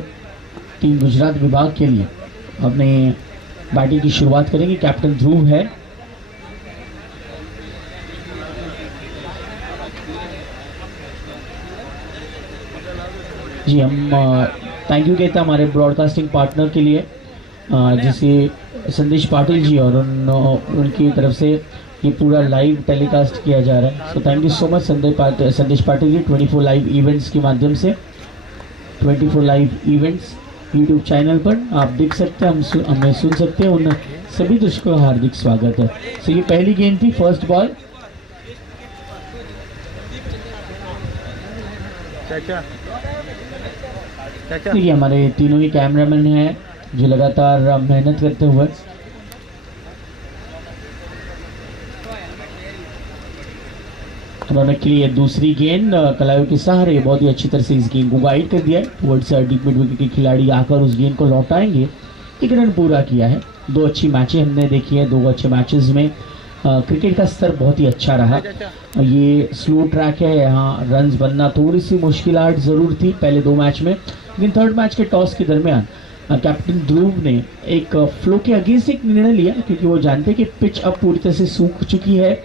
Team Gujarat विभाग के लिए अपने बैटिंग की शुरुआत करेंगे। कैप्टन ध्रुव है। जी, हम थैंक यू कहते हैं हमारे ब्रॉडकास्टिंग पार्टनर के लिए, जिसे संदेश पाटिल जी, और उनकी तरफ से ये पूरा लाइव टेलीकास्ट किया जा रहा है। So thank you so much संदेश पाटिल जी। 24 लाइव इवेंट्स के माध्यम से 24 लाइव इवेंट्स यूट्यूब चैनल पर आप देख सकते हैं, हमें सुन सकते हैं। उन सभी दर्शकों का हार्दिक स्वागत है। सो ये पहली गेंद थी, फर्स्ट बॉल। देखिए हमारे तीनों ही कैमरामैन हैं जो लगातार मेहनत करते हुए उन्होंने लिए दूसरी गेंद कलायों के सहारे बहुत ही अच्छी तरह से इस गेंद को गाइड कर दिया है टुवर्ड्स डीप मिड विकेट के खिलाड़ी आकर उस गेंद को लौटाएंगे। एक रन पूरा किया है। दो अच्छी मैचें हमने देखी है। दो अच्छे मैचेस में क्रिकेट का स्तर बहुत ही अच्छा रहा। ये स्लो ट्रैक है, यहाँ रन्स बनना थोड़ी सी मुश्किलात ज़रूर थी पहले दो मैच में, लेकिन थर्ड मैच के टॉस के दरमियान कैप्टन ध्रुव ने एक फ्लो के अगेंस्ट एक निर्णय लिया, क्योंकि वो जानते कि पिच अब पूरी तरह से सूख चुकी है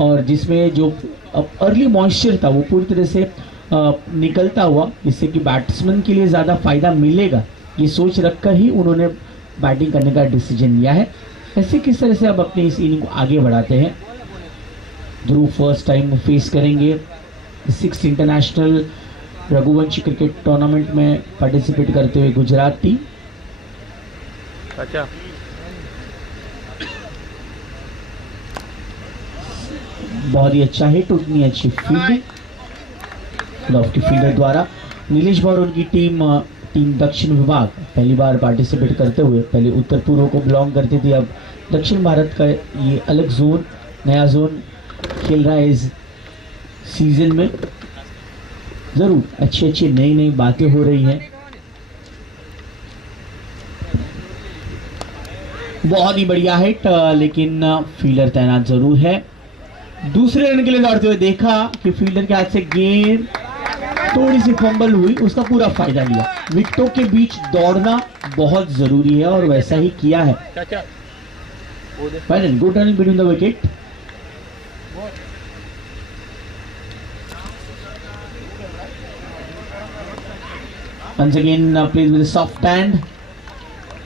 और जिसमें जो अर्ली मॉइस्चर था वो पूरी तरह से निकलता हुआ, जिससे कि बैट्समैन के लिए ज़्यादा फायदा मिलेगा, ये सोच रखकर ही उन्होंने बैटिंग करने का डिसीजन लिया है। ऐसे किस तरह से अब अपने इस इनिंग को आगे बढ़ाते हैं। ध्रुव फर्स्ट टाइम फेस करेंगे 6th international Raghuvanshi cricket tournament में पार्टिसिपेट करते हुए गुजरात टीम। अच्छा, बहुत ही अच्छा हिट, उतनी अच्छी फील्डिंग लॉफ्टी फील्डर द्वारा। नीलेश भाई और उनकी टीम दक्षिण विभाग पहली बार पार्टिसिपेट करते हुए, पहले उत्तर पूर्व को बिलोंग करती थी, अब दक्षिण भारत का ये अलग जोन, नया जोन खेल रहा है इस सीजन में। जरूर अच्छी नई बातें हो रही हैं। बहुत ही बढ़िया हिट, लेकिन फील्डर तैनात जरूर है। दूसरे रन के लिए दौड़ते हुए देखा कि फील्डर के हाथ से गेंद थोड़ी सी फंबल हुई, उसका पूरा फायदा लिया। विकेटों के बीच दौड़ना बहुत जरूरी है और वैसा ही किया है। Final good running between the wicket. Once again plays with soft hand,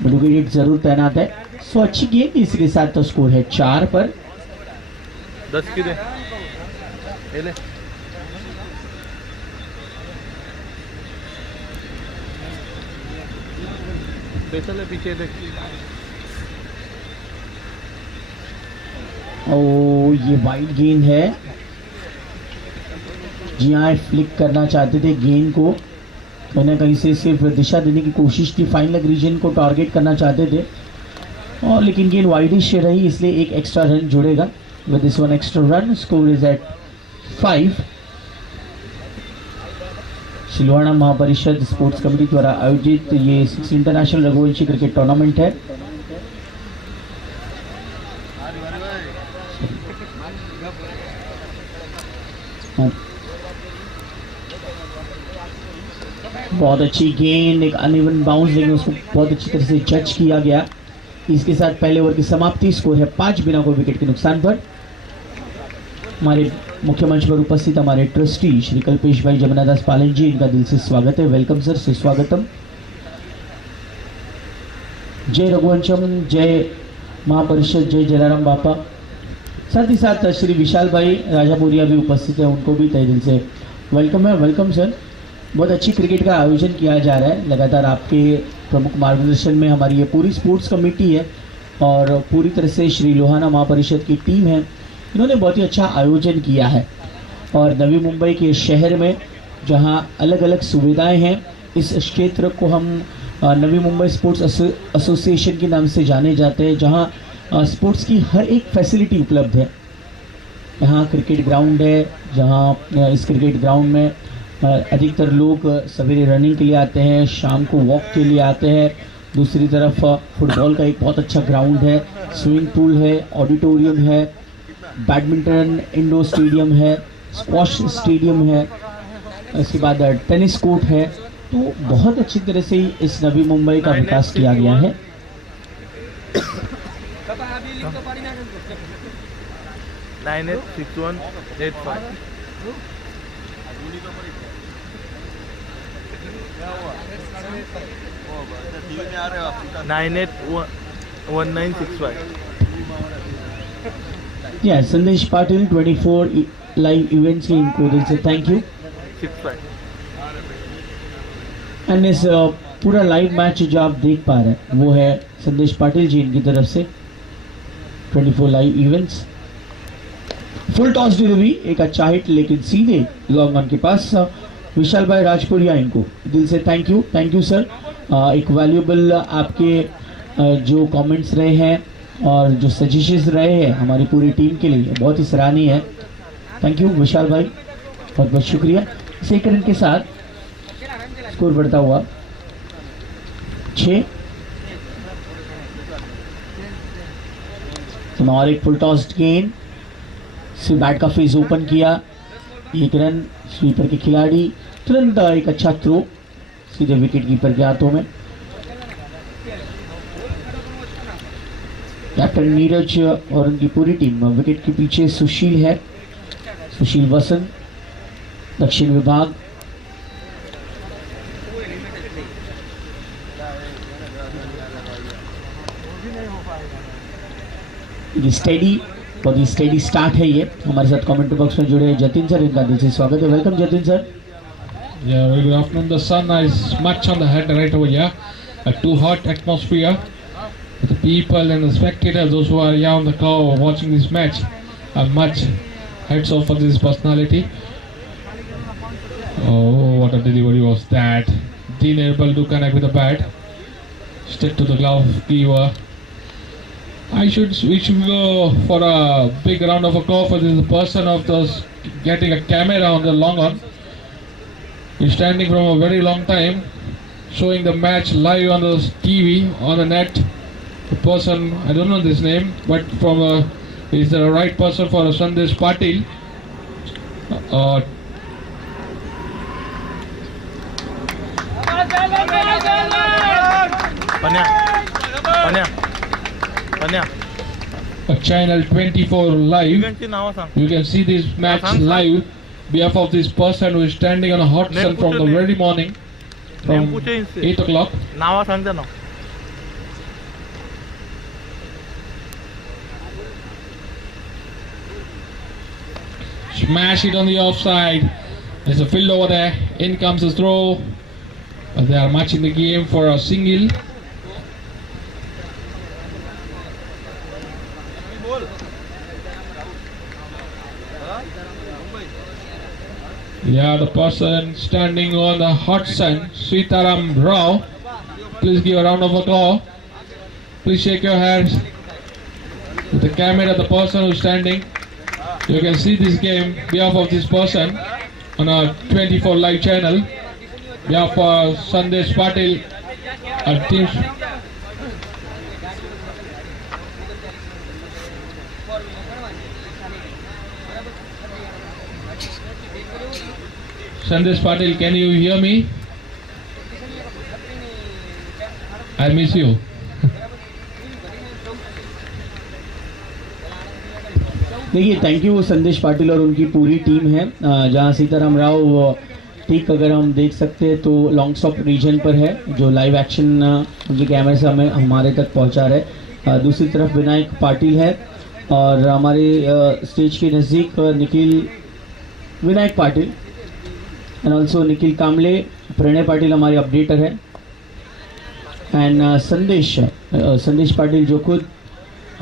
but wicket जरूर तैनात है। सो अच्छी गेंद, इसके साथ तो स्कोर है 4 पर। 10 की दे ले। ले पीछे देख। ओ ये वाइड गेंद है। जी हाँ, फ्लिक करना चाहते थे गेंद को, कहीं ना कहीं से सिर्फ दिशा देने की कोशिश थी, फाइन लेग रीजन को टारगेट करना चाहते थे, और लेकिन गेंद वाइडिश रही, इसलिए एक एक्स्ट्रा रन जुड़ेगा। With this one extra run, score is at 5. Silwada महापरिषद स्पोर्ट्स कमेटी द्वारा आयोजित ये 6th international Raghuvanshi cricket tournament है। बहुत अच्छी गेंद, एक अनइवन बाउंस, लेकिन उसको बहुत अच्छी तरह से जज किया गया। इसके साथ पहले ओवर की समाप्ति। स्कोर है 5 बिना कोई विकेट के नुकसान पर। हमारे मुख्य मंच पर उपस्थित हमारे ट्रस्टी श्री कल्पेश भाई जमुनादास पालन जी, इनका दिल से स्वागत है। वेलकम सर, सुस्वागतम। जय रघुवंशम, जय महापरिषद, जय जलाराम बापा। साथ ही साथ श्री विशाल भाई राजापुरिया भी उपस्थित है, उनको भी तहे दिल से वेलकम है। Welcome sir. बहुत अच्छी क्रिकेट का आयोजन किया जा रहा है लगातार, आपके प्रमुख मार्गदर्शन में हमारी ये पूरी स्पोर्ट्स कमेटी है और पूरी तरह से श्री लोहाना महापरिषद की टीम है। इन्होंने बहुत ही अच्छा आयोजन किया है और नवी मुंबई के शहर में जहां अलग अलग सुविधाएं हैं, इस क्षेत्र को हम नवी मुंबई स्पोर्ट्स एसोसिएशन के नाम से जाने जाते हैं, जहां स्पोर्ट्स की हर एक फैसिलिटी उपलब्ध है। यहाँ क्रिकेट ग्राउंड है, जहाँ इस क्रिकेट ग्राउंड में अधिकतर लोग सवेरे रनिंग के लिए आते हैं, शाम को वॉक के लिए आते हैं। दूसरी तरफ फुटबॉल का एक बहुत अच्छा ग्राउंड है, स्विमिंग पूल है, ऑडिटोरियम है, बैडमिंटन इंडोर स्टेडियम है, स्क्वॉश स्टेडियम है, इसके बाद टेनिस कोर्ट है, तो बहुत अच्छी तरह से इस नवी मुंबई का विकास किया गया है। 986185 981965 संदेश पाटिल 24 लाइव इवेंट्स की इनको दिल से थैंक यू। 65 एंड इस पूरा लाइव मैच जो आप देख पा रहे हैं वो है संदेश पाटिल जी इनकी तरफ से 24 live events. Full toss delivery, एक अच्छा हिट लेकिन सीधे लॉन्ग ऑन के पास विशाल भाई राजपुरिया इनको दिल से थैंक यू सर। एक वैल्यूएबल आपके जो कमेंट्स रहे हैं और जो सजेशंस रहे हैं हमारी पूरी टीम के लिए बहुत ही सराहनीय है। थैंक यू विशाल भाई, बहुत बहुत शुक्रिया। इसी रन के साथ स्कोर बढ़ता हुआ 6 और एक फुल टॉस गेंद से बैट का फेस ओपन किया, 1 रन स्वीपर के खिलाड़ी, तुरंत एक अच्छा थ्रो सीधे विकेट कीपर के हाथों में। कैप्टन नीरज और उनकी पूरी टीम विकेट के पीछे सुशील है, सुशील वसंत दक्षिण विभाग। स्टेडी, बहुत ही स्टेडी स्टार्ट है ये। हमारे साथ कमेंट बॉक्स में जुड़े जतिन सर, इनका दिल से स्वागत है। Welcome Jatin sir. Yeah, very good afternoon. The sun is much on the head right over here. A too hot atmosphere. The people and the spectators, those who are here on the cover watching this match, are much heads off for this personality. Oh, what a delivery was that! Dean able to connect with the bat. Stick to the glove giver. We should go for a big round of applause for this person of those getting a camera on the long on. He's standing from a very long time, showing the match live on the TV, on the net. The person, I don't know this name, but he's the right person for Sandesh Patil. Channel 24 live. You can see this match live. Behalf of this person who is standing on a hot sun from the very morning, from 8 o'clock. नावा सांगते ना. Smash it on the offside. There's a field over there. In comes the throw. But they are matching the game for a single. Yeah, the person standing on the hot sun, Sitaram Rao. Please give a round of applause. Please shake your hands with the camera, the person who's standing. You can see this game behalf of this person on our 24 live channel. Behalf of Sandesh Patil, our team. Sandesh Patil, can you hear me? I miss you. देखिए, thank you संदेश पाटिल और उनकी पूरी team है। जहां सीताराम राव ठीक अगर हम देख सकते हैं तो लॉन्ग स्टॉप रीजन पर है, जो लाइव एक्शन उनके कैमरे से हमारे तक पहुंचा रहे। दूसरी तरफ विनायक पाटिल है और हमारे स्टेज के नज़दीक विनायक पाटिल एंड ऑल्सो निखिल कामले, प्रणय पाटिल हमारे अपडेटर है एंड संदेश पाटिल जो खुद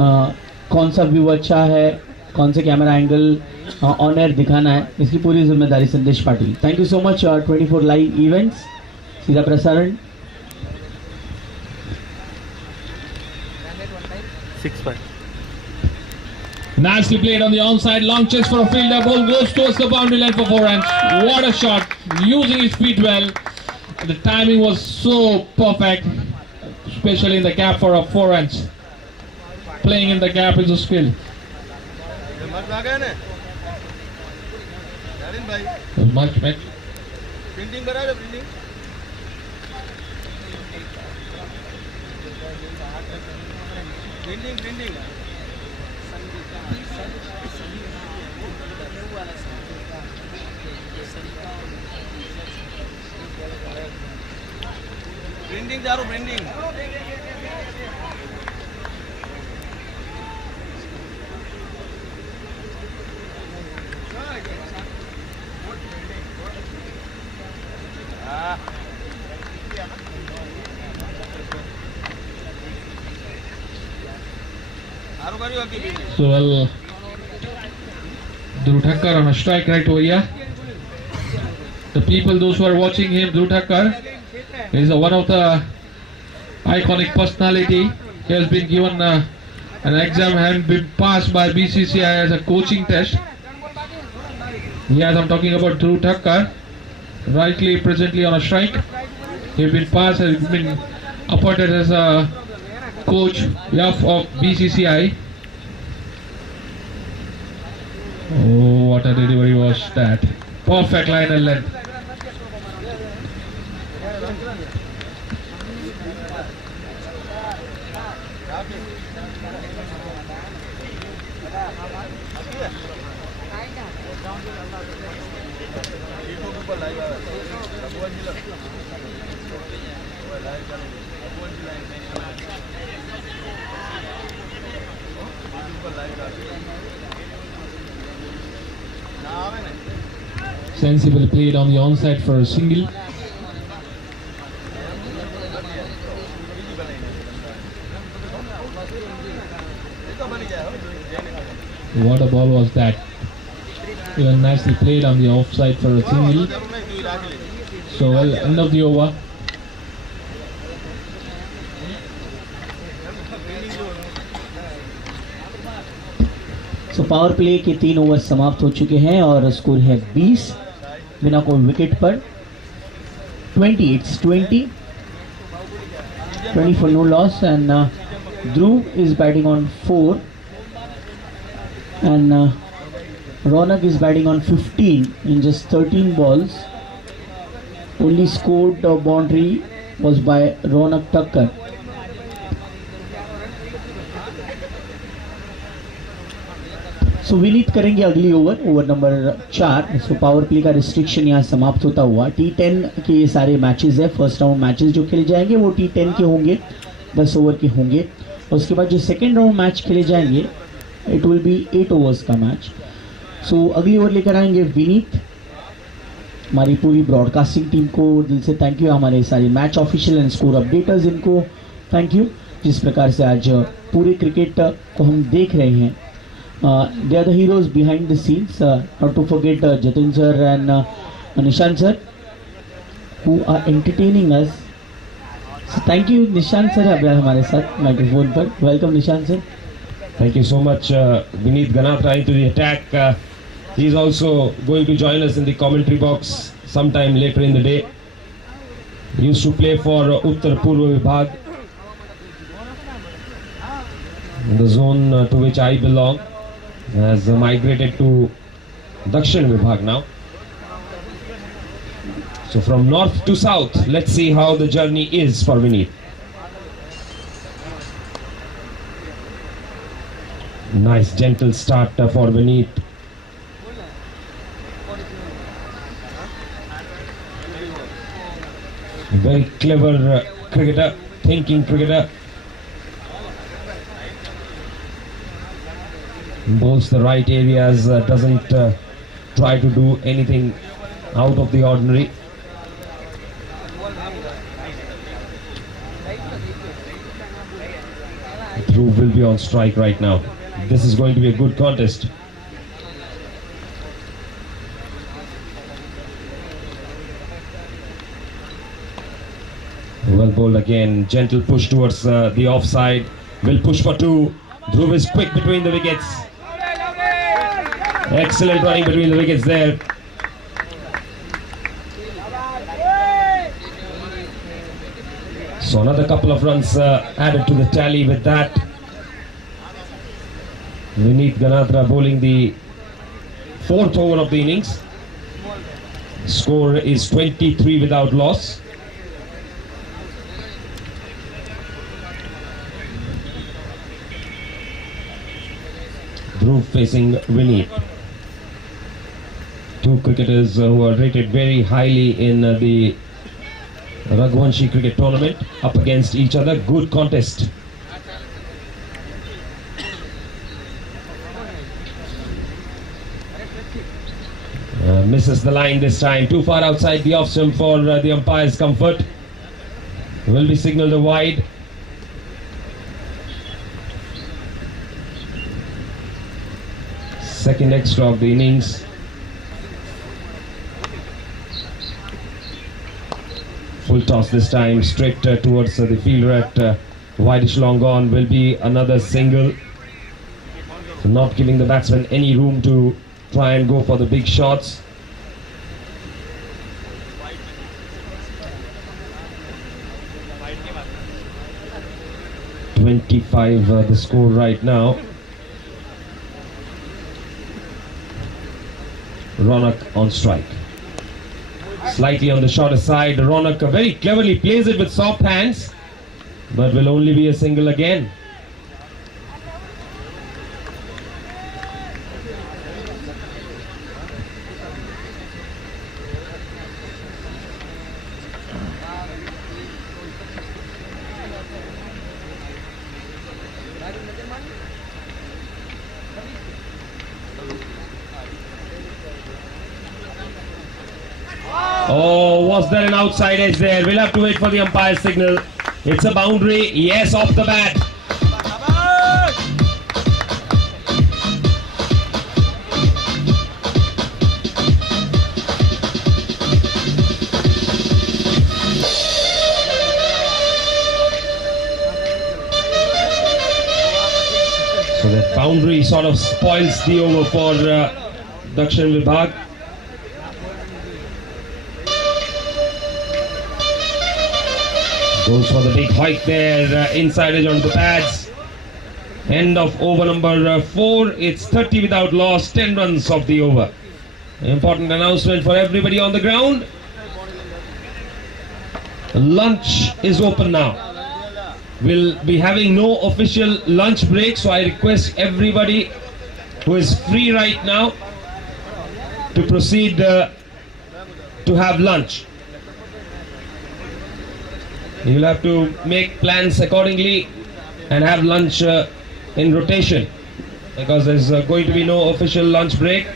कौन सा व्यू अच्छा है, कौन से कैमरा एंगल ऑन एयर दिखाना है, इसकी पूरी जिम्मेदारी संदेश Patil. Thank you so much. 24 live events सीधा प्रसारण 6-5. Nicely played on the onside, long chase for a fielder, ball goes towards the boundary line for 4 runs. What a shot, using his feet well. The timing was so perfect, especially in the gap for a 4 runs. Playing in the gap is a skill. There's much match. Branding जा रहा हूँ branding So well, Dhruv Thakkar on a strike right over here. The people, those who are watching him, Dhruv Thakkar is one of the iconic personality. He has been given an exam and been passed by BCCI as a coaching test. Yes, I'm talking about Dhruv Thakkar, rightly presently on a strike. He's been passed, has been appointed as a coach of BCCI. Oh, what a delivery was that. Perfect line and length. Sensible played on the onside for a single. What a ball was that? Even nicely played on the offside for a single. So well, end of the over. So power play के 3 over समाप्त हो चुके हैं और score है 20 बिना कोई wicket पर 20 for no loss and Dhruv is batting on 4 and Ronak is batting on 15 in just 13 balls. Only scored a boundary was by Ronak Thakkar. सो विनीत करेंगे अगली over number 4. So power play का restriction यहाँ समाप्त होता हुआ T10 के ये सारे मैचेस है. फर्स्ट राउंड मैचेस जो खेले जाएंगे वो T10 के होंगे, 10 ओवर के होंगे. और उसके बाद जो सेकेंड राउंड मैच खेले जाएंगे इट विल बी 8 ओवर्स का मैच. सो अगली ओवर लेकर आएंगे विनीत. हमारी पूरी ब्रॉडकास्टिंग टीम को दिल से थैंक यू. हमारे सारे मैच ऑफिशियल एंड स्कोर अपडेटर्स इनको थैंक यू. जिस प्रकार से आज पूरे क्रिकेट को हम देख रहे हैं. They are the heroes behind the scenes. Not to forget Jatin sir and Nishant sir who are entertaining us. So thank you Nishant sir अभी हमारे साथ माइक्रोफोन पर. Welcome Nishant sir. Thank you so much. Vineet Ganatra into the attack. He is also going to join us in the commentary box sometime later in the day. He used to play for Uttar Purva Vibhag, the zone to which I belong. Has migrated to Dakshin Vibhag now. So from north to south, let's see how the journey is for Vineet. Nice gentle start for Vineet. Very clever cricketer, thinking cricketer. Bowls the right areas, doesn't try to do anything out of the ordinary. Dhruv will be on strike right now. This is going to be a good contest. Well bowled again, gentle push towards the offside. Will push for 2. Dhruv is quick between the wickets. Excellent running between the wickets there. So another couple of runs added to the tally with that. Vineet Ganatra bowling the 4th over of the innings. Score is 23 without loss. Dhruv facing Vineet. Two cricketers who are rated very highly in the Raghuvanshi cricket tournament up against each other. Good contest. Misses the line this time. Too far outside the off stump for the umpire's comfort. Will be signalled a wide. Second extra of the innings. Full toss this time, straight towards the fielder at wideish long on. Will be another single. Not giving the batsman any room to try and go for the big shots. The score right now. Ronak on strike. Slightly on the shorter side. Ronak very cleverly plays it with soft hands, but will only be a single again. Oh, was there an outside edge there? We'll have to wait for the umpire's signal. It's a boundary. Yes, off the bat. So that boundary sort of spoils the over for Dakshin Vibhag. Goes for the big hike there, inside edge on the pads. End of over number 4. It's 30 without loss, 10 runs of the over. Important announcement for everybody on the ground. Lunch is open now. We'll be having no official lunch break, so I request everybody who is free right now to proceed to have lunch. You'll have to make plans accordingly and have lunch in rotation, because there's going to be no official lunch break.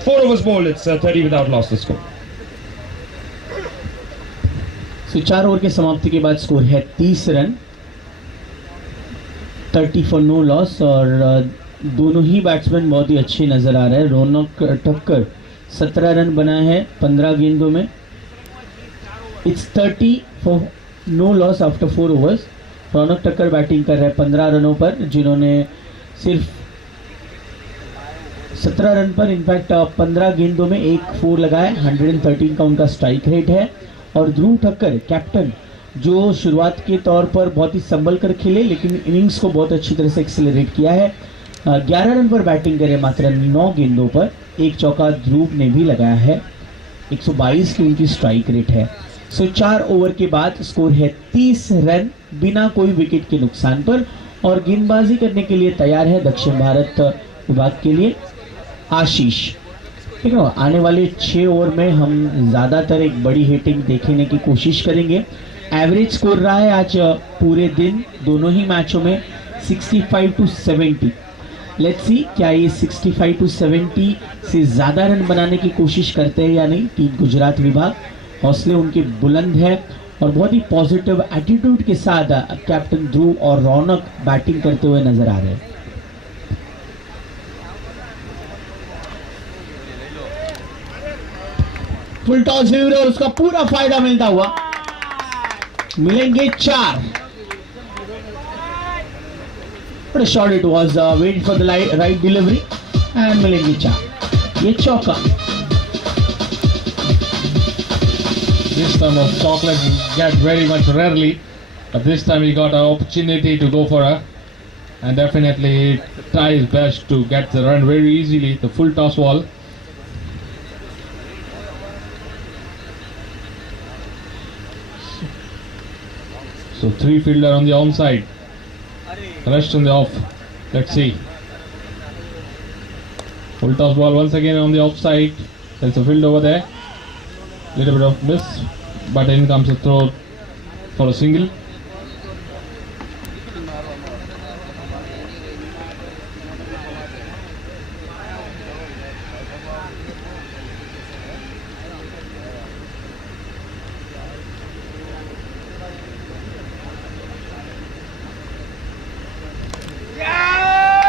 4 overs bowled, it's 30 without loss the score. So 4 over के समाप्ति के बाद score है 30 run, 30 for no loss. और दोनों ही batsman बहुत ही अच्छे नजर आ रहे हैं। रौनक ठक्कर 17 रन बनाए हैं 15 गेंदों में। It's 30 for no loss after 4 overs. Raunak Thakkar batting कर रहे हैं 15 रनों पर, जिन्होंने सिर्फ 17 रन पर इनफैक्ट 15 गेंदों में 1 4 लगाया। 113 का उनका स्ट्राइक रेट है। और ध्रुव ठक्कर कैप्टन, जो शुरुआत के तौर पर बहुत ही संभल कर खेले, लेकिन इनिंग्स को बहुत अच्छी तरह से एक्सेलरेट किया है। 11 रन पर बैटिंग करे मात्र 9 गेंदों पर। 1 चौका ध्रुव ने भी लगाया है। 122 की उनकी स्ट्राइक रेट है। सो 4 ओवर के बाद स्कोर है 30 रन बिना कोई विकेट के नुकसान पर। और गेंदबाजी करने के लिए तैयार है दक्षिण भारत विभाग के लिए आशीष। ठीक है, आने वाले 6 ओवर में हम ज़्यादातर एक बड़ी हिटिंग देखने की कोशिश करेंगे। एवरेज स्कोर रहा है आज पूरे दिन दोनों ही मैचों में 65 to 70। लेट्स सी क्या ये 65 to 70 से ज़्यादा रन बनाने की कोशिश करते हैं या नहीं। टीम गुजरात विभाग हौसले उनके बुलंद है और बहुत ही पॉजिटिव एटीट्यूड के साथ कैप्टन ध्रुव और रौनक बैटिंग करते हुए नजर आ रहे हैं। फुल टॉस और उसका पूरा फायदा मिलता हुआ। मिलेंगे 4। What a shot it was, waiting for the right delivery and मिलेंगे 4। ये चौका। This time of chocolate get very much rarely, but this time he got an opportunity to go for a, and definitely he tried his best to get the run very easily. The full toss ball. So 3 fielder on the onside, rest on the off. Let's see. Full toss ball once again on the offside. There's a field over there. Little bit of miss, but in comes a throw for a single.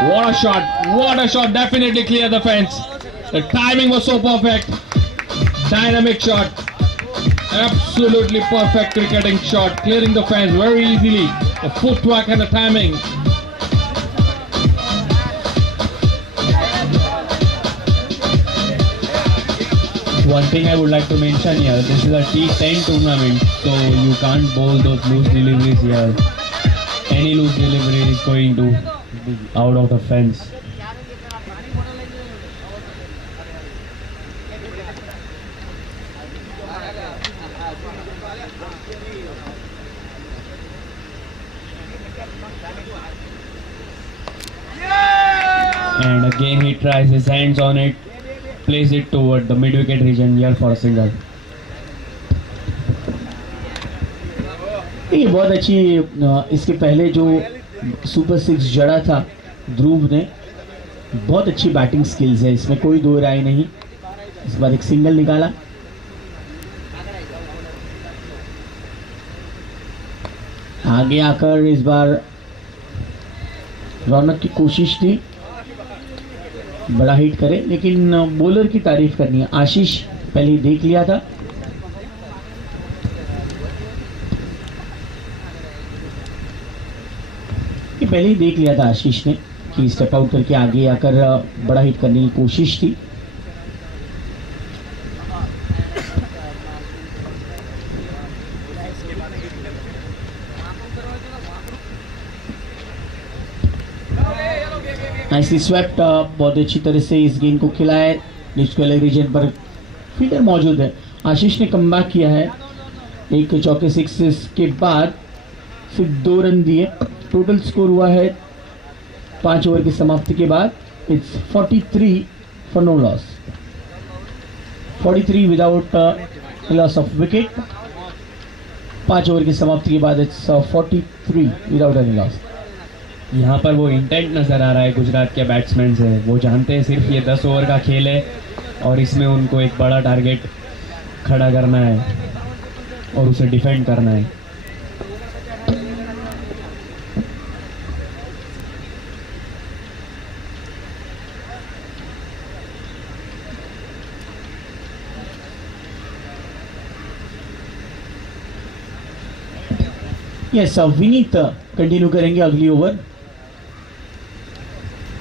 What a shot! What a shot! Definitely clear the fence. The timing was so perfect. Dynamic shot. Absolutely perfect cricketing shot. Clearing the fence very easily. The footwork and the timing. One thing I would like to mention here, this is a T10 tournament, so you can't bowl those loose deliveries here. Any loose delivery is going to be out of the fence. And again he tries his hands on it, plays it toward the mid-wicket region here for a single. ये बहुत अच्छी इसके पहले जो super 6 जड़ा था ध्रुव ने, बहुत अच्छी बैटिंग स्किल्स है, इसमें कोई दो राय नहीं। इस बार एक सिंगल निकाला। आगे आकर इस बार रौनक की कोशिश थी बड़ा हिट करे, लेकिन बॉलर की तारीफ करनी है। आशीष पहले ही देख लिया था, पहले ही देख लिया था आशीष ने कि स्टेप आउट करके आगे आकर बड़ा हिट करने की कोशिश थी। नाइसली स्वेप्ट, बहुत अच्छी तरह से इस गेंद को खिलाया है। स्क्वायर रीजन पर फील्डर मौजूद है। आशीष ने कमबैक किया है, एक चौके 6 के बाद सिर्फ 2 रन दिए। टोटल स्कोर हुआ है 5 ओवर की समाप्ति के बाद it's 43 for no loss, 43 without loss of wicket. 5 over की समाप्ति के बाद इट्स 43 विदाउट एनी लॉस। यहाँ पर वो इंटेंट नज़र आ रहा है गुजरात के बैट्समैन से, वो जानते हैं सिर्फ ये 10 ओवर का खेल है और इसमें उनको एक बड़ा टारगेट खड़ा करना है और उसे डिफेंड करना है। यस, विनीत कंटिन्यू करेंगे अगली ओवर।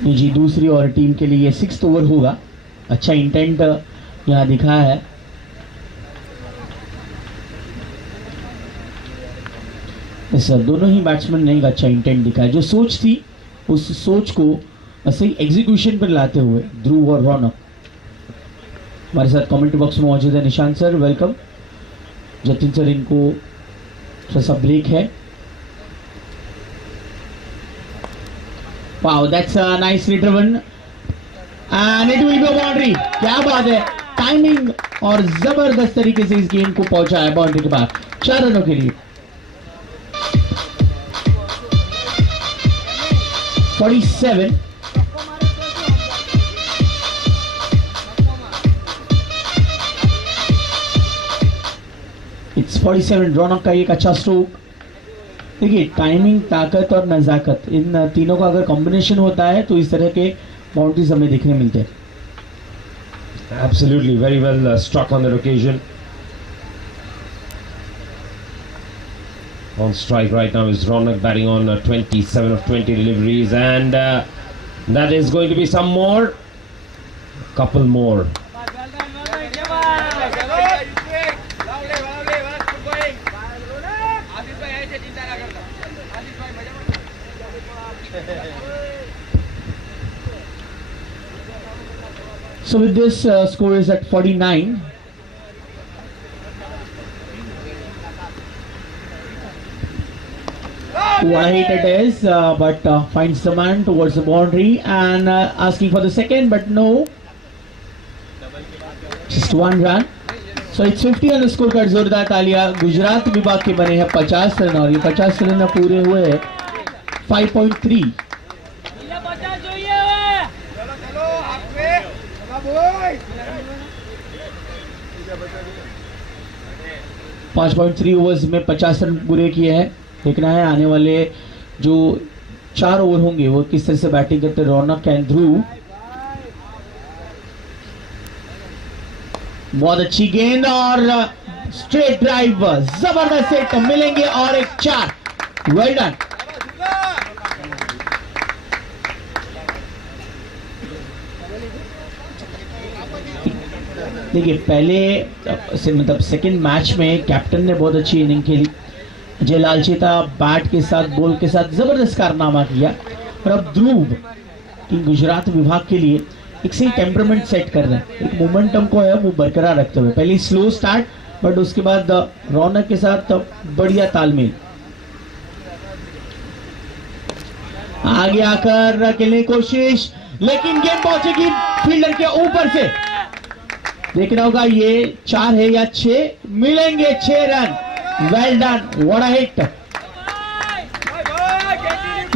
जी दूसरी और टीम के लिए 6th ओवर होगा। अच्छा इंटेंट यहाँ दिखाया है। सर दोनों ही बैट्समैन ने एक अच्छा इंटेंट दिखाया। जो सोच थी उस सोच को सही एग्जीक्यूशन पर लाते हुए ध्रुव और रौनक। हमारे साथ कमेंट बॉक्स में मौजूद है Nishant sir, welcome. Jatin sir, इनको थोड़ा सा ब्रेक है। Wow, that's a nice return and it will be a boundary। क्या बात है, टाइमिंग और जबरदस्त तरीके से इस गेंद को पहुंचा है बाउंड्री के बाद 4 रनों के लिए। 47। It's 47। रौनक का एक अच्छा स्ट्रोक। देखिए टाइमिंग, ताकत और नज़ाकत, इन तीनों का अगर कॉम्बिनेशन होता है तो इस तरह के बाउंड्रीज हमें देखने मिलते हैं। Absolutely, very well struck on that occasion. On strike right now is Ronak, batting on 27 of 20 deliveries, and that is going to be some more, couple more. So with this score is at 49. What hit it is, but finds the man towards the boundary and asking for the second, but no, Just 1 run. So it's 50 on the scorecard. जोरदार तालियां गुजरात विभाग के बने हैं 50 run और ये 50 run पूरे हुए 5.3. पाँच 5.3 ओवर्स में 50 रन पूरे किए हैं. देखना है आने वाले जो 4 ओवर होंगे वो किस तरह से बैटिंग करते हैं रौनक एंड ध्रुव. बहुत अच्छी गेंद और स्ट्रेट ड्राइव, जबरदस्त हिट मिलेंगे और एक 4. Well done. देखिए पहले से मतलब सेकंड मैच में कैप्टन ने बहुत अच्छी इनिंग खेली. अजय लालचेता बैट के साथ बॉल के साथ जबरदस्त कारनामा किया और अब ध्रुव की गुजरात विभाग के लिए एक सही टेम्परामेंट सेट कर रहे हैं. एक मोमेंटम को है वो बरकरार रखते हुए पहले स्लो स्टार्ट बट उसके बाद रौनक के साथ बढ़िया तालमेल. आगे आकर खेलने की कोशिश लेकिन गेंद पहुंचेगी फील्डर के ऊपर से. देखना होगा ये 4 है या 6. मिलेंगे 6 run. Well done. What a hit.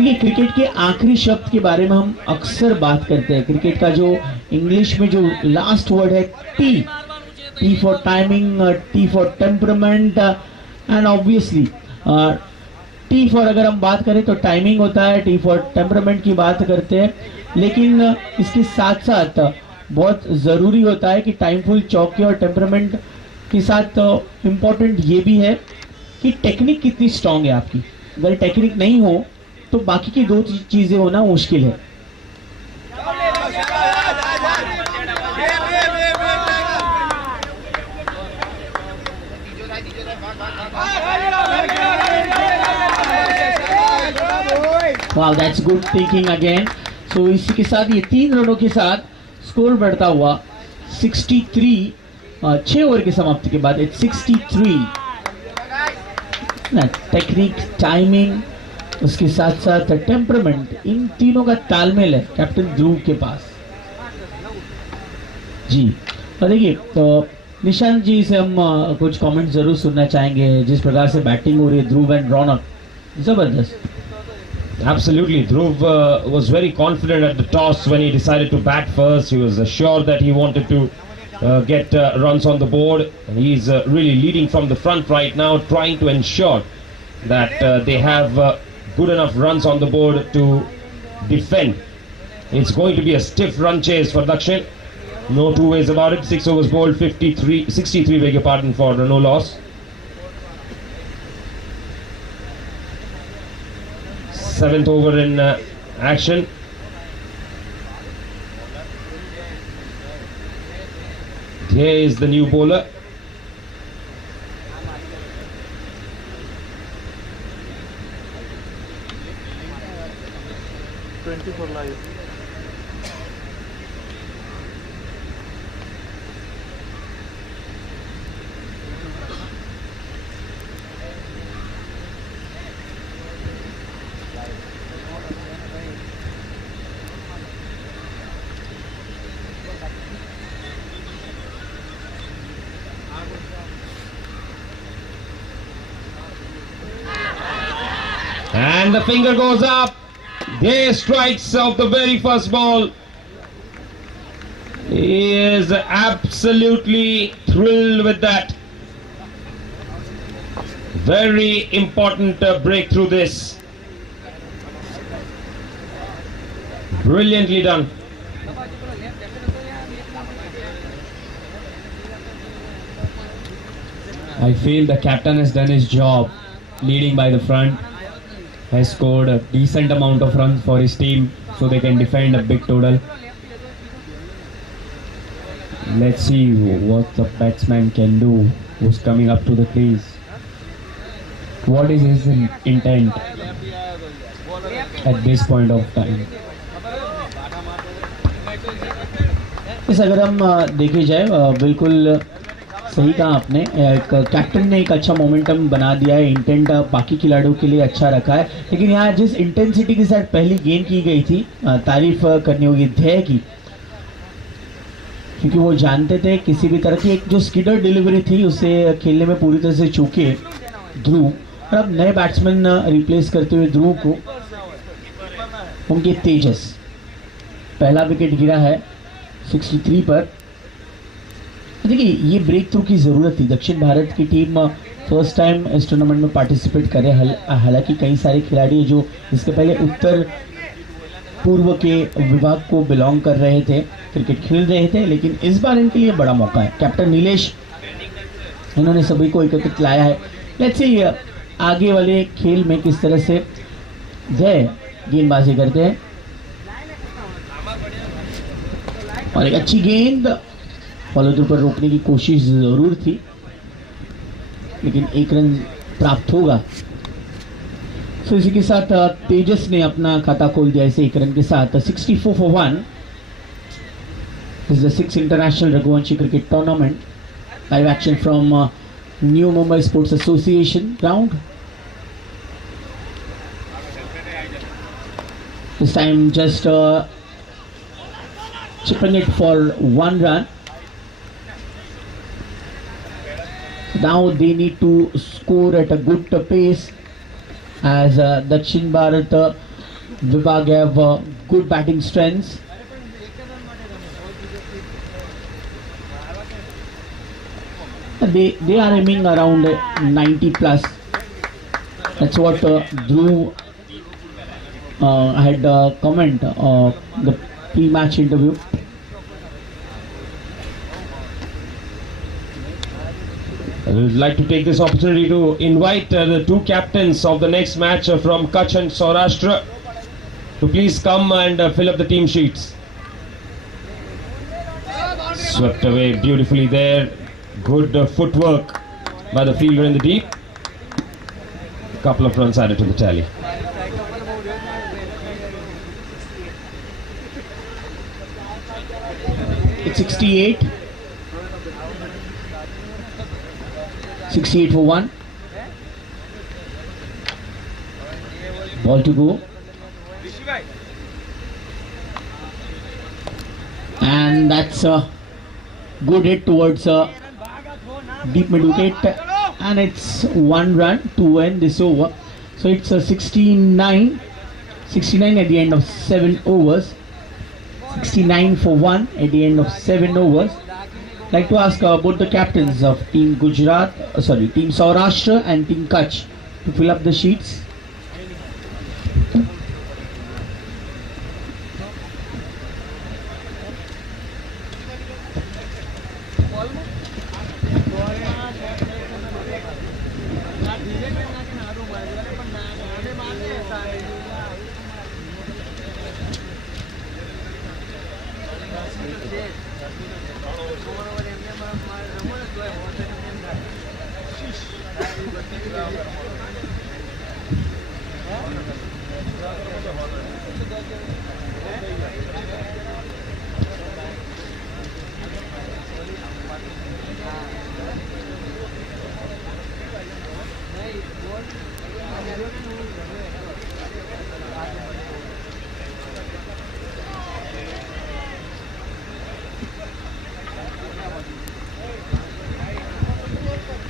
Cricket के आखिरी शब्द के बारे में हम अक्सर बात करते हैं. क्रिकेट का जो इंग्लिश में जो लास्ट वर्ड है T for timing, T for temperament and obviously T for अगर हम बात करें तो टाइमिंग होता है, टी फॉर टेम्परामेंट की बात करते हैं. लेकिन इसके साथ साथ बहुत जरूरी होता है कि टाइमफुल चौके और टेम्परामेंट के साथ इम्पोर्टेंट ये भी है कि टेक्निक कितनी स्ट्रांग है आपकी. अगर टेक्निक नहीं हो तो बाकी की 2 चीजें होना मुश्किल है. Wow, that's good thinking again. So इसी के साथ ये 3 रनों के साथ स्कोर बढ़ता हुआ 63. 6 ओवर की समाप्ति के बाद 63. टेक्निक, टाइमिंग, उसके साथ साथ टेम्परामेंट, इन तीनों का तालमेल है कैप्टन ध्रुव के पास जी. और देखिए तो निशांत जी से हम कुछ कमेंट जरूर सुनना चाहेंगे. जिस प्रकार से बैटिंग हो रही है ध्रुव एंड रौनक, जबरदस्त. Absolutely. Dhruv was very confident at the toss when he decided to bat first. He was sure that he wanted to get runs on the board. And he's really leading from the front right now, trying to ensure that they have good enough runs on the board to defend. It's going to be a stiff run chase for Dakshin. No two ways about it. 6 overs bowled, 63, beg your pardon, for no loss. 7th over in action. Here is the new bowler. for life. And the finger goes up. There strikes of the very first ball. He is absolutely thrilled with that. Very important breakthrough this. Brilliantly done. I feel the captain has done his job, leading by the front, has scored a decent amount of runs for his team so they can defend a big total. Let's see what the batsman can do who's coming up to the crease. What is his intent at this point of time? इस अगर हम देखे जाए बिल्कुल सही कहा आपने. Captain ने एक अच्छा मोमेंटम बना दिया है. इंटेंट बाकी खिलाड़ियों के लिए अच्छा रखा है, लेकिन यहाँ जिस इंटेंसिटी के साथ पहली गेंद की गई थी तारीफ करनी होगी ध्येय की. क्योंकि वो जानते थे किसी भी तरह की एक जो स्किडर डिलीवरी थी उसे खेलने में पूरी तरह से चूके ध्रुव, और अब नए बैट्समैन रिप्लेस करते हुए ध्रुव को उनके तेजस। पहला विकेट गिरा है 63 पर। देखिए ये ब्रेक थ्रू की ज़रूरत थी। दक्षिण भारत की टीम फर्स्ट टाइम इस टूर्नामेंट में पार्टिसिपेट कर रहे हैं। हालांकि कई सारे खिलाड़ी जो इसके पहले उत्तर पूर्व के विभाग को बिलोंग कर रहे थे, क्रिकेट खेल रहे थे, लेकिन इस बार इनके लिए बड़ा मौका है। कैप्टन नीलेश इन्होंने सभी को एकत्रित लाया है। लेट्स सी आगे वाले खेल में किस तरह से जय गेंदबाजी करते हैं। और एक अच्छी गेंद फॉलो थ्रू पर रोकने की कोशिश जरूर थी, लेकिन एक रन प्राप्त होगा। तो इसी के साथ तेजस ने अपना खाता खोल दिया इसे एक रन के साथ। 64 for 1 is the 6th International Raghuvanshi Cricket Tournament. Live action from New Mumbai Sports Association ground. This time just chipping it for 1 run. Now they need to score at a good pace, as Dakshin Bharat Vibhag have good batting strengths. They are aiming around 90 plus. That's what Dhruv had comment the pre-match interview. I would like to take this opportunity to invite the two captains of the next match from Kutch and Saurashtra to please come and fill up the team sheets. Swept away beautifully there. Good footwork by the fielder in the deep. Couple of runs added to the tally. It's 68. 68 for 1. Ball to go. And that's a good hit towards deep mid wicket. And it's 1 run to end this over. So it's 69 at the end of 7 overs. 69 for 1 at the end of 7 overs. Like to ask both the captains of Team Team Saurashtra and Team Kutch to fill up the sheets.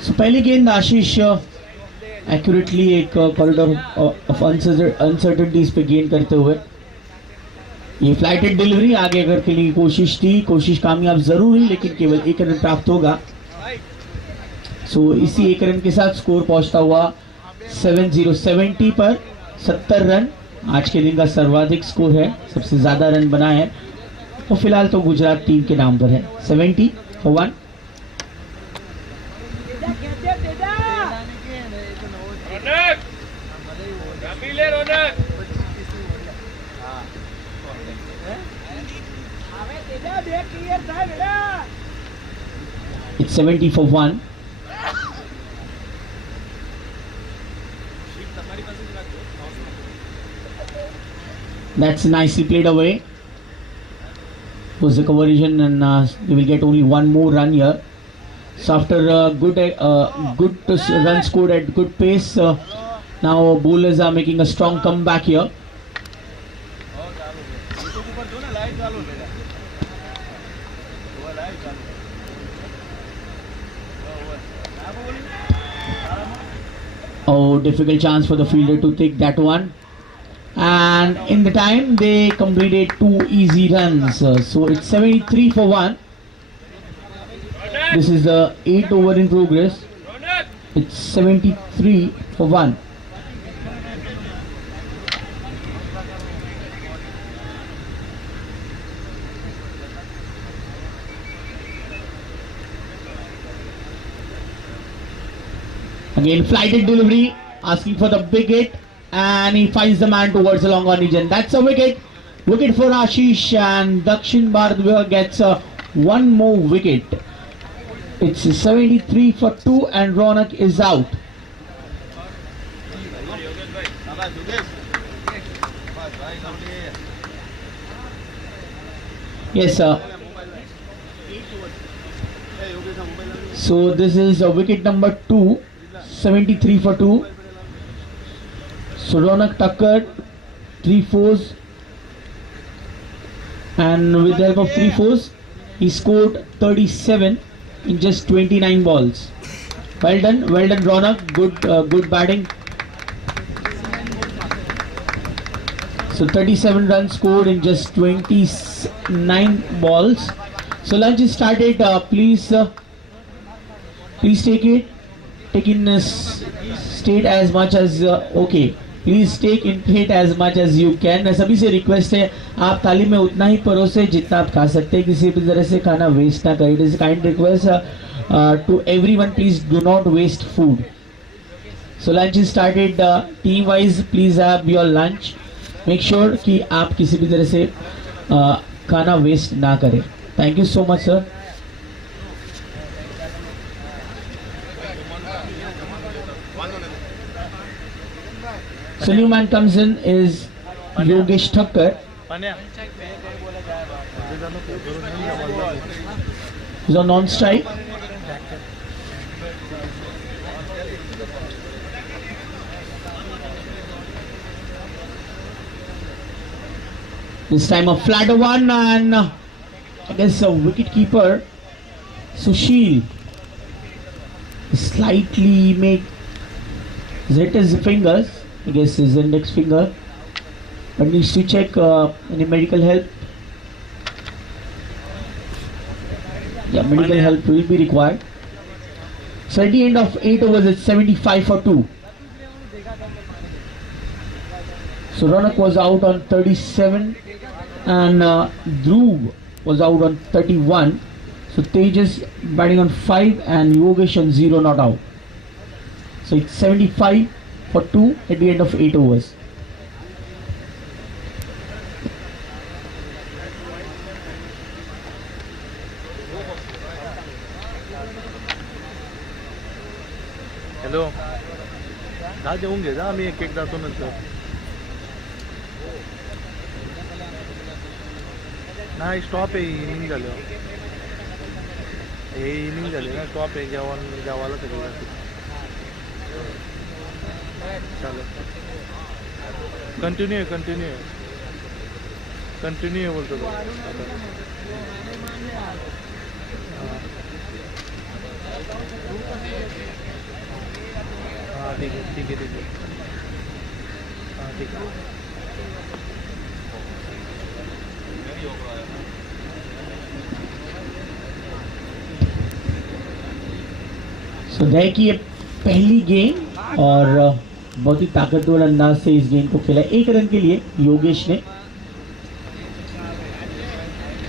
So पहली गेंद आशीष accurately एक corridor of uncertainties पे गेंद करते हुए, ये flighted delivery आगे अगर खेलने की कोशिश थी, कोशिश कामयाब जरूर हुई, लेकिन केवल 1 रन प्राप्त होगा। सो इसी 1 रन के साथ स्कोर पहुंचता हुआ 70 पर 70 रन आज के दिन का सर्वाधिक स्कोर है, सबसे ज्यादा रन बना है, और फिलहाल तो गुजरात टीम के नाम पर है। 70 for 1। It's 70 for 1. That's nicely played away. Was the conversion, and they will get only 1 more run here. So after good run scored at good pace, now bowlers are making a strong comeback here. Oh, difficult chance for the fielder to take that one. And in the time they completed 2 easy runs. So it's 73 for 1. This is the 8th over in progress. It's 73 for 1. Again, flighted delivery, asking for the big hit, and he finds the man towards the long on region. That's a wicket. Wicket for Ashish, and Dakshin Bharat gets one more wicket. It's 73 for 2, and Ronak is out. Yes, sir. So this is wicket number 2. 73 for 2. So Ronak Thakkar, 3 fours, and with the help of 3 fours, he scored 37 in just 29 balls. Well done Ronak. Good batting. So 37 runs scored in just 29 balls. So lunch is started. Please take it. Take in state as much as okay. Please take in it as much as you can. सभी से request है आप थाली में उतना ही परोसे जितना आप खा सकते हैं, किसी भी तरह से खाना वेस्ट ना करें. It is kind request to everyone, please do not waste food. So lunch is started. Team wise please have your lunch. Make sure कि आप किसी भी तरह से खाना वेस्ट ना करें. Thank you so much sir. So new man comes in is Yogesh Thakkar. He's on non-strike. This time a flatter one, and I guess a wicket keeper Sushil slightly hit his fingers. I guess his index finger, but needs to check any medical help. Yeah, medical help will be required. So at the end of 8 overs, it's 75 for 2. So Ronak was out on 37, and Dhruv was out on 31. So Tejas batting on 5, and Yogesh on 0, not out. So it's 75 for 2 at the end of 8 overs. Hello, जा जेवून घे. जा, आम्ही एक एक जातो नंतर. नाही, स्टॉप आहे. इनिंग झालं. हे इनिंग झाले ना, स्टॉप आहे. जेवायला सगळं चलो. कंटिन्यू बोलतो तो. हाँ ठीक है. हाँ ठीक है. So देखिए की ये पहली गेंद, और बहुत ही ताकतवर अंदाज से इस गेंद को खेला. 1 रन के लिए योगेश ने.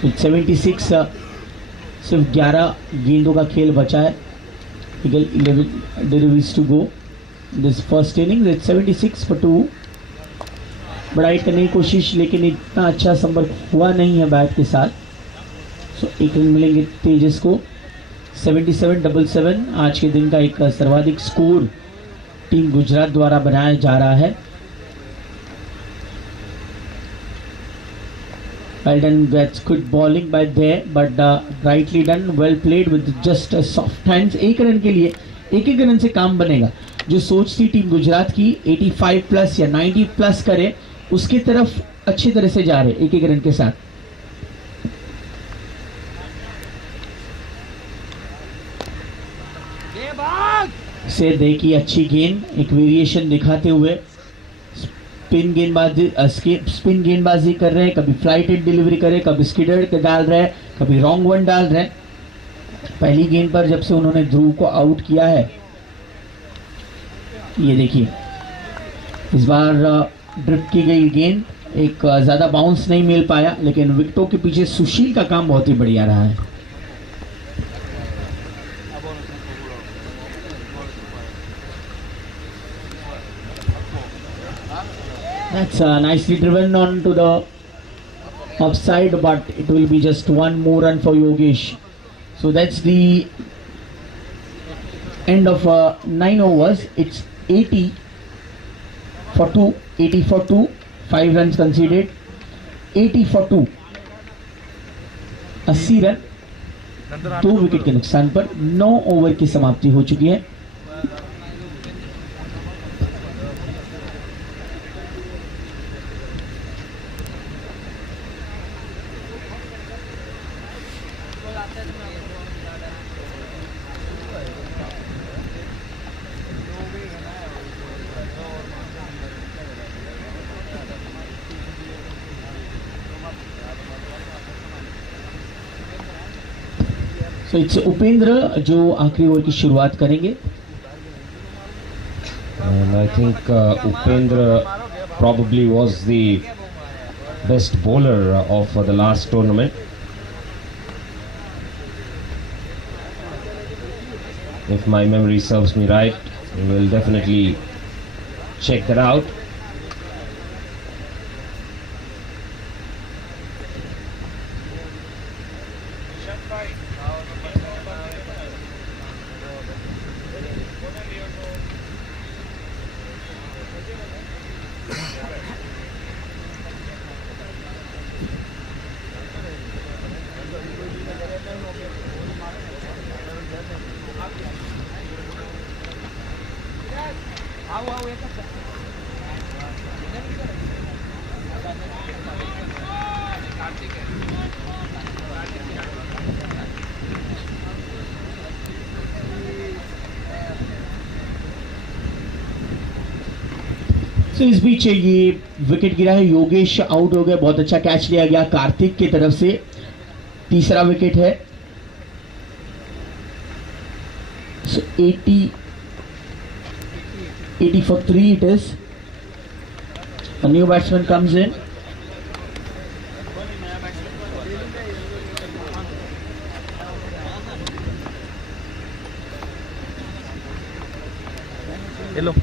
76. सिर्फ 11 गेंदों का खेल बचा है. 11 deliveries to go this first innings. It's 76 for 2. बड़ाई करने की कोशिश, लेकिन इतना अच्छा संपर्क हुआ नहीं है बैट के साथ. सो 1 रन मिलेंगे तेजस को. 77-77 आज के दिन का एक सर्वाधिक स्कोर टीम गुजरात द्वारा बनाया जा रहा है. Well done, that's good bowling by there, but rightly done, well played with just soft hands. 1 run के लिए 1 रन से काम बनेगा. जो सोच थी टीम गुजरात की 85 प्लस या 90 प्लस करे, उसकी तरफ अच्छी तरह से जा रहे 1 रन के साथ. से देखिए अच्छी गेंद, एक वेरिएशन दिखाते हुए स्पिन गेंदबाजी कर रहे हैं, कभी फ्लाइट एंड डिलीवरी कर रहे हैं, कभी स्किडर के डाल रहे हैं, कभी रॉन्ग वन डाल रहे हैं। पहली गेंद पर जब से उन्होंने ध्रुव को आउट किया है, ये देखिए इस बार ड्रिफ्ट की गई गेंद, एक ज्यादा बाउंस नहीं मिल पाया, लेकिन विकेटों के पीछे सुशील का काम बहुत ही बढ़िया रहा है। That's nicely driven on to the offside, but it will be just one more run for Yogesh. So that's the end of 9 overs. It's 80 for 2, 5 runs conceded, 80 for 2, 80 run 2 wicket के नुकसान पर 9 ओवर की समाप्ति हो चुकी है। So it's Upendra जो आखिरी ओवर की शुरुआत करेंगे। And I think Upendra probably was the best bowler of the last tournament. If my memory serves me right, we will definitely check that out. तो इस बीच ये विकेट गिरा है, योगेश आउट हो गए, बहुत अच्छा कैच लिया गया कार्तिक की तरफ से, तीसरा विकेट है। So 80 for 3 it is. A new batsman comes in. Hello.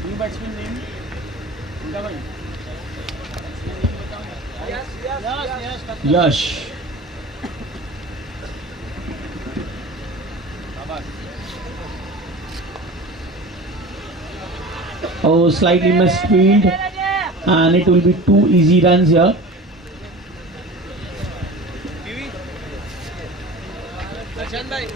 Yash. Oh, slightly missed field, and it will be 2 easy runs here. दर्शन भाई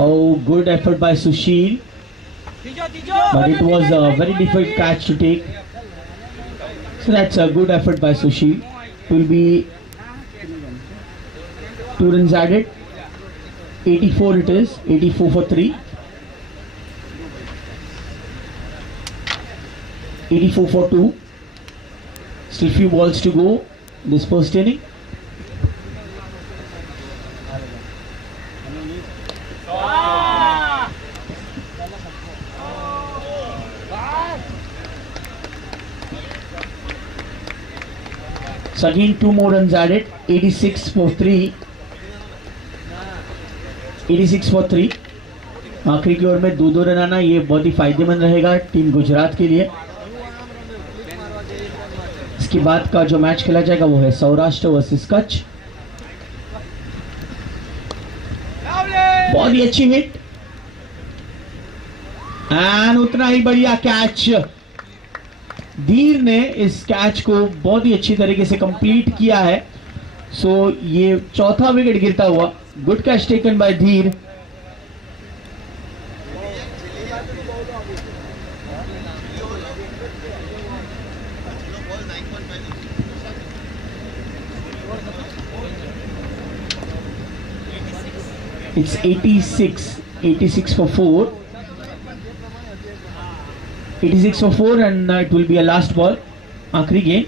Oh, good effort by Sushil, but it was a very difficult catch to take. So that's a good effort by Sushil. It will be 2 runs added. 84 it is, 84 for 3. 84 for 2. Still few balls to go this first inning. So again 2 more runs added. 86 for 3. 86 for 3. आखिरी की over में 2-2 run आना ये बहुत ही फायदेमंद रहेगा team Gujarat के लिए। इसके बाद का जो मैच खेला जाएगा वो है सौराष्ट्र वर्सेस कच्छ। बहुत ही अच्छी हिट एंड उतना ही बढ़िया कैच। धीर ने इस कैच को बहुत ही अच्छी तरीके से कंप्लीट किया है। सो ये चौथा विकेट गिरता हुआ Good catch taken by Dheer. It's 86 for 4. 86 for 4, and it will be a last ball. Aakhri game.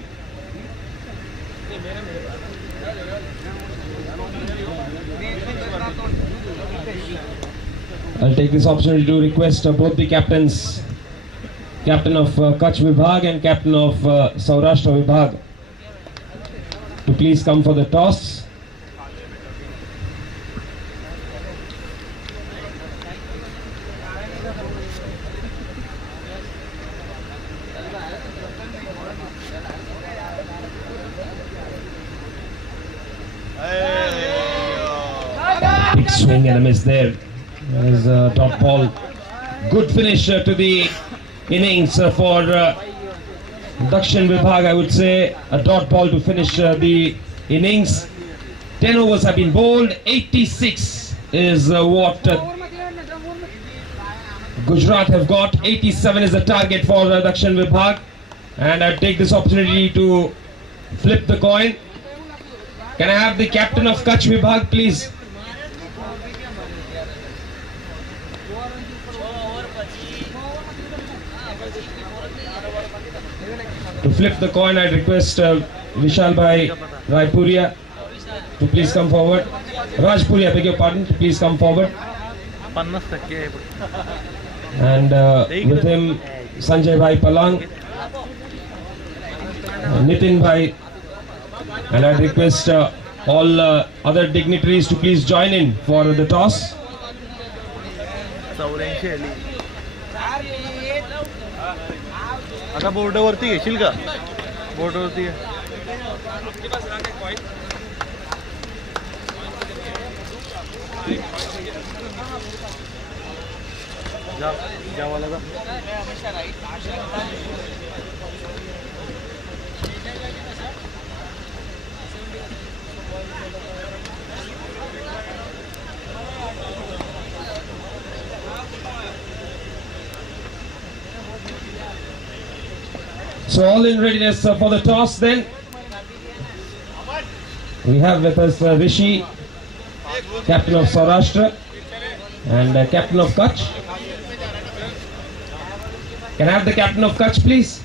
I'll take this opportunity to request both the captains, captain of Kutch Vibhag and captain of Saurashtra Vibhag, to please come for the toss. Big swing and a miss there. There is a dot ball. Good finish to the innings for Dakshin Vibhag, I would say. A dot ball to finish the innings. 10 overs have been bowled. 86 is what Gujarat have got. 87 is the target for Dakshin Vibhag. And I take this opportunity to flip the coin. Can I have the captain of Kutch Vibhag, please? To flip the coin, I request Vishal Bhai Raipuria to please come forward. Rajpuria, beg your pardon, to please come forward. 50% आहे. And with him, Sanjay Bhai Palang, Nitin Bhai, and I request all other dignitaries to please join in for the toss. 84 आली. आता बोर्डवरती घेशील का? बोर्डवरती आहे. जा वाला जा. So all in readiness for the toss then. We have with us Rishi, captain of Saurashtra and captain of Kutch. Can I have the captain of Kutch, please?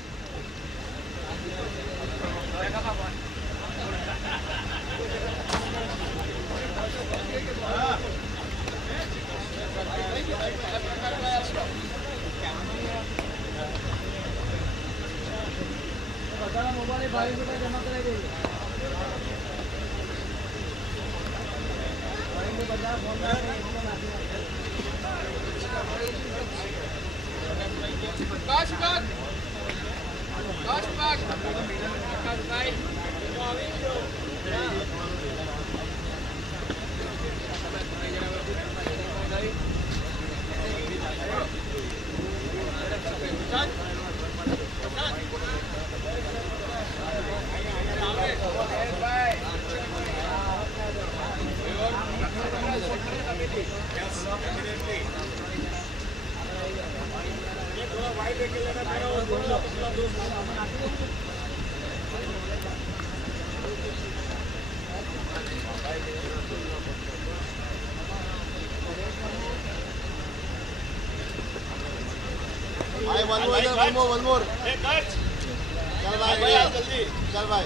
One more. चल भाई जल्दी चल भाई.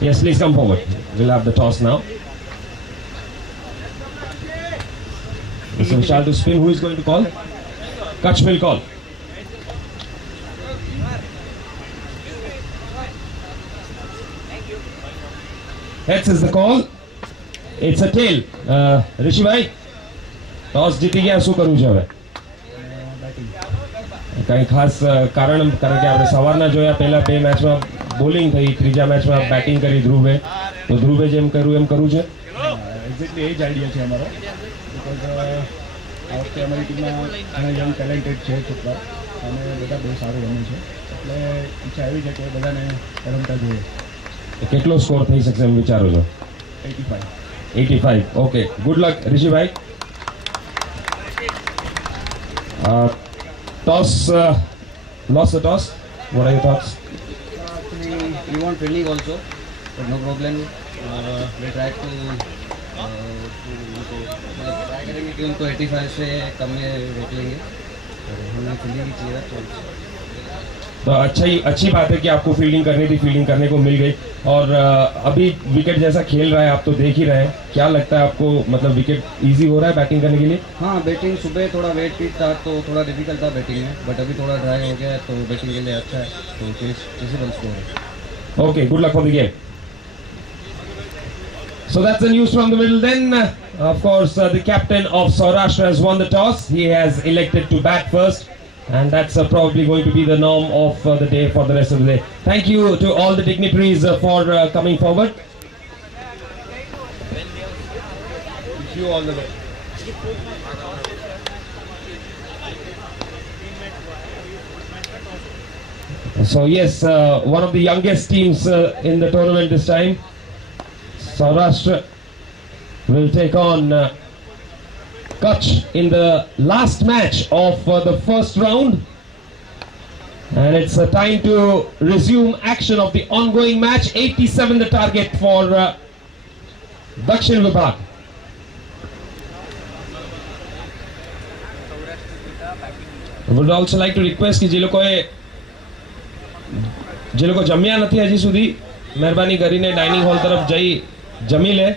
Yes, please come forward. We'll have the toss now. Mr. Vishal to spin. Who is going to call? Kutch will call. Heads is the call. It's a tail. Rishi bhai, toss જીતી ગયા, શું કરવું છે હવે? કઈ ખાસ કારણ કારણ કે આપણે સવારના જોયા પહેલા બે મેચમાં બોલિંગ થઈ, ત્રીજા મેચમાં બેટિંગ કરી ધ્રુવે, તો ધ્રુવે જેમ કર્યું એમ કરવું છે? એક્ઝેક્ટલી એ જ આઈડિયા છે અમારો, બિકોઝ આ વખતે અમારી ટીમમાં ઘણા યંગ ટેલેન્ટેડ છે છોકરા અને બધા બહુ સારું રમે છે, એટલે ઈચ્છા એવી છે કે બધાને રમતા જોઈએ. કેટલો સ્કોર થઈ શકશે એમ વિચારો છો? 85. Okay. Good luck, Rishi bhai. Toss. Lost the toss. What are your thoughts? Actually, we want winning also, but no problem. We try to try करेंगे कि उनको 85 से कम में रोक लेंगे, तो हमें फील्डिंग की चाहिए तो तो अच्छी बात है कि आपको फील्डिंग करनी थी, फील्डिंग करने को मिल गई। और अभी विकेट जैसा खेल रहा है, आप तो देख ही रहे हैं, क्या लगता है आपको, मतलब विकेट इजी हो रहा है बैटिंग करने के लिए? हाँ, बैटिंग सुबह थोड़ा वेट पीट था तो थोड़ा डिफिकल्ट था बैटिंग में, बट अभी थोड़ा ड्राई हो गया है तो बैटिंग के लिए अच्छा है, तो फिजिबल स्कोर है। Okay, good luck for the game. So that's the news from the middle then. Of course, the captain of Saurashtra has won the toss. He has elected to bat first. And that's probably going to be the norm of the day for the rest of the day. Thank you to all the dignitaries for coming forward. Wish you all the best. So yes, one of the youngest teams in the tournament this time, Saurashtra, will take on Kutch in the last match of the first round, and it's time to resume action of the ongoing match. 87 the target for Dakshin Vibhag. I would also like to request कि જે લોકો જમ્યા નથી હજી સુધી, મહેરબાની કરીને dining hall તરફ જઈ જમી લે.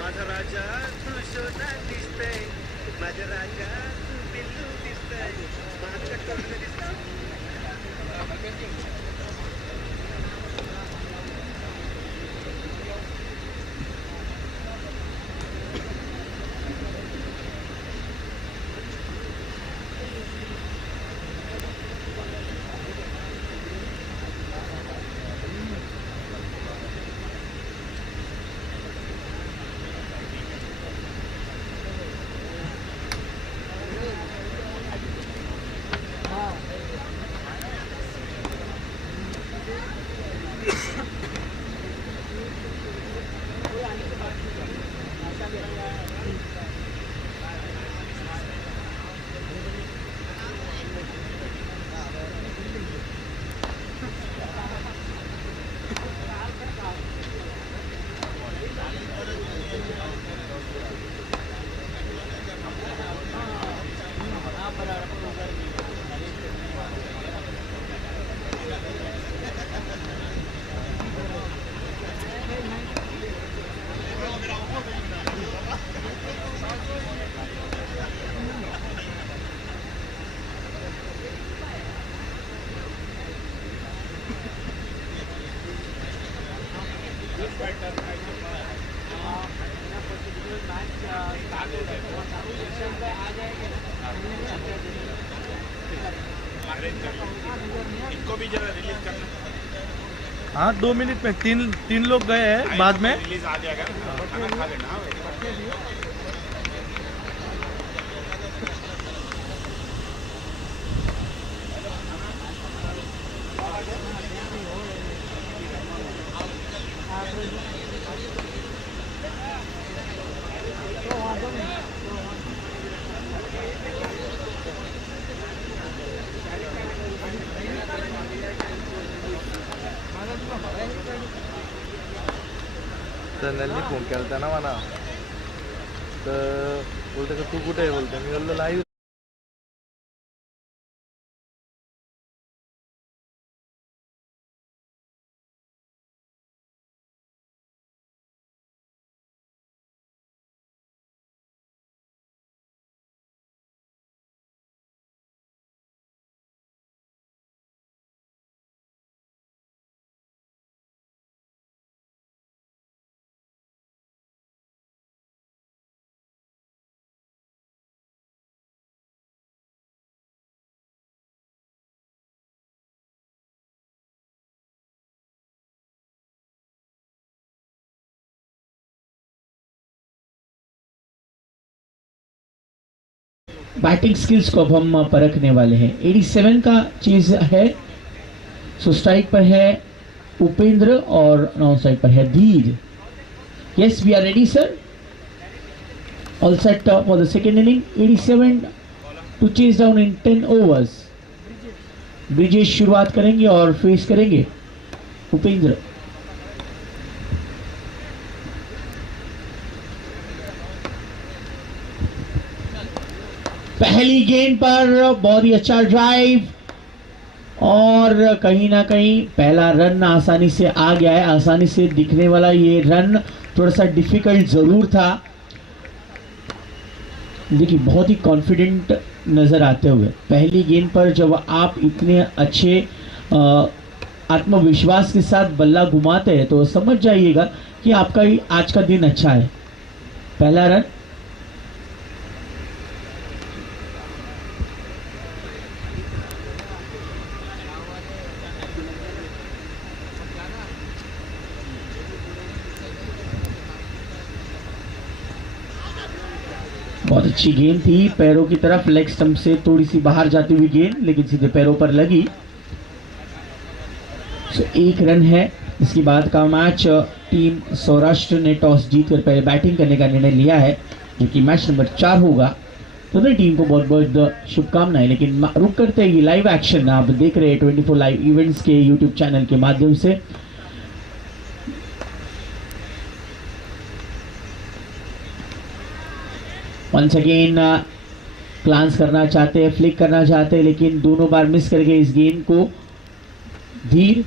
माझा राजा तू सोना दिसतंय, माझा राजा तू बिल्लू दिसतंय, माझं कमलं दिसतंय. इनको भी जरा रिलीज करना। हाँ 2 मिनट में तीन लोग गए हैं बाद में रिलीज आ जाएगा, खाना खा लेना। चॅनलने फोन केला ना मला, तर बोलते का तू कुठे आहे, बोलते मी बोललो लाईव्ह बैटिंग स्किल्स को अब हम परखने वाले हैं। 87 का चीज है। सो स्ट्राइक पर है उपेंद्र और नॉन स्ट्राइक पर है Dhir. Yes, we are ready sir. All set for the second inning. 87 to chase down in 10 overs. Brijesh शुरुआत करेंगे और फेस करेंगे उपेंद्र। पहली गेंद पर बहुत ही अच्छा ड्राइव और कहीं ना कहीं पहला रन आसानी से आ गया है। आसानी से दिखने वाला ये रन थोड़ा सा डिफिकल्ट जरूर था। देखिए बहुत ही कॉन्फिडेंट नजर आते हुए पहली गेंद पर जब आप इतने अच्छे आत्मविश्वास के साथ बल्ला घुमाते हैं तो समझ जाइएगा कि आपका ही आज का दिन अच्छा है। पहला रन। बहुत अच्छी गेंद थी, पैरों की तरफ लेग स्टंप से थोड़ी सी बाहर जाती हुई गेंद, लेकिन सीधे पैरों पर लगी। एक रन है। इसके बाद का मैच टीम सौराष्ट्र ने टॉस जीतकर पहले बैटिंग करने का निर्णय लिया है, जो कि मैच नंबर 4 होगा। तो दोनों टीम को बहुत बहुत शुभकामनाएं। लेकिन रुक करते ही लाइव एक्शन आप देख रहे हैं 24 लाइव इवेंट्स के यूट्यूब चैनल के माध्यम से। वंस अगेन ग्लांस करना चाहते हैं, फ्लिक करना चाहते हैं, लेकिन दोनों बार मिस करके इस गेंद को धीर।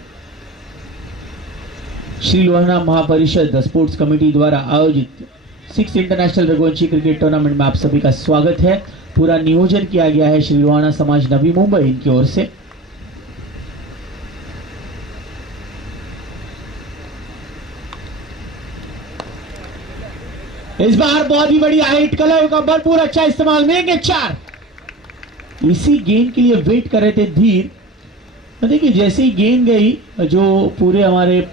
श्री लोहाना महापरिषद स्पोर्ट्स कमेटी द्वारा आयोजित 6th international Raghuvanshi cricket tournament में आप सभी का स्वागत है। पूरा नियोजन किया गया है श्री लोहाना समाज नवी मुंबई इनकी ओर से। इस बार बहुत ही बढ़िया हाइट कलर का भरपूर अच्छा इस्तेमाल मिलेंगे 4। इसी गेंद के लिए वेट कर रहे थे धीर। देखिए जैसे ही गेंद गई, जो पूरे हमारे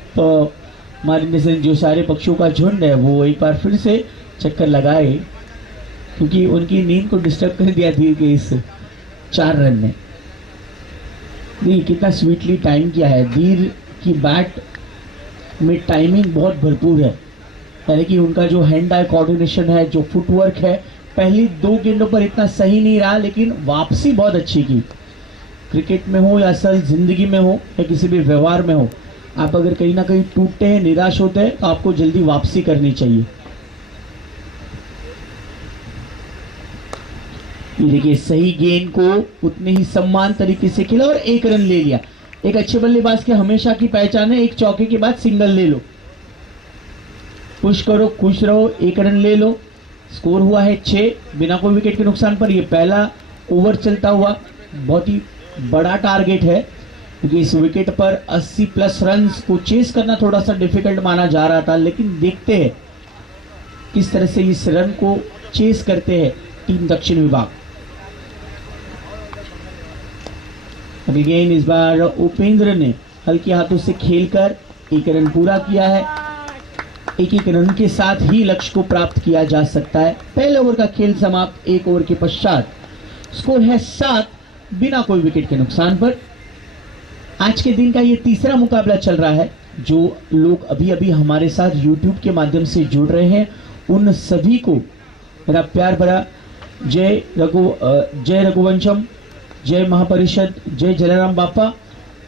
जो सारे पक्षियों का झुंड है वो एक बार फिर से चक्कर लगाए, क्योंकि उनकी नींद को डिस्टर्ब कर दिया धीर के इस 4 रन ने। देखिए कितना स्वीटली टाइम किया है। धीर की बैट में टाइमिंग बहुत भरपूर है, यानी कि उनका जो हैंड आई कोऑर्डिनेशन है, जो फुटवर्क है, पहली 2 गेंदों पर इतना सही नहीं रहा, लेकिन वापसी बहुत अच्छी की। क्रिकेट में हो या असल जिंदगी में हो या किसी भी व्यवहार में हो, आप अगर कहीं ना कहीं टूटते हैं, निराश होते हैं, तो आपको जल्दी वापसी करनी चाहिए। ये देखिए सही गेंद को उतने ही सम्मान तरीके से खेला और 1 रन ले लिया। एक अच्छे बल्लेबाज की हमेशा की पहचान है, एक चौके के बाद सिंगल ले लो, पुश करो, खुश रहो, 1 रन ले लो। स्कोर हुआ है 6 बिना कोई विकेट के नुकसान पर। यह पहला ओवर चलता हुआ बहुत ही बड़ा टारगेट है, क्योंकि इस विकेट पर 80+ रन्स को चेस करना थोड़ा सा डिफिकल्ट माना जा रहा था, लेकिन देखते हैं किस तरह से इस रन को चेस करते हैं टीम दक्षिण विभाग। अभी गेंद इस बार उपेंद्र ने हल्के हाथों से खेलकर 1 रन पूरा किया है। 1 रन के साथ ही लक्ष्य को प्राप्त किया जा सकता है। पहले ओवर का खेल समाप्त। 1 ओवर के पश्चात स्कोर है 7 बिना कोई विकेट के नुकसान पर। आज के दिन का ये तीसरा मुकाबला चल रहा है। जो लोग अभी अभी हमारे साथ YouTube के माध्यम से जुड़ रहे हैं, उन सभी को मेरा प्यार भरा जय रघुवंशम, जय महापरिषद, जय जलाराम बापा।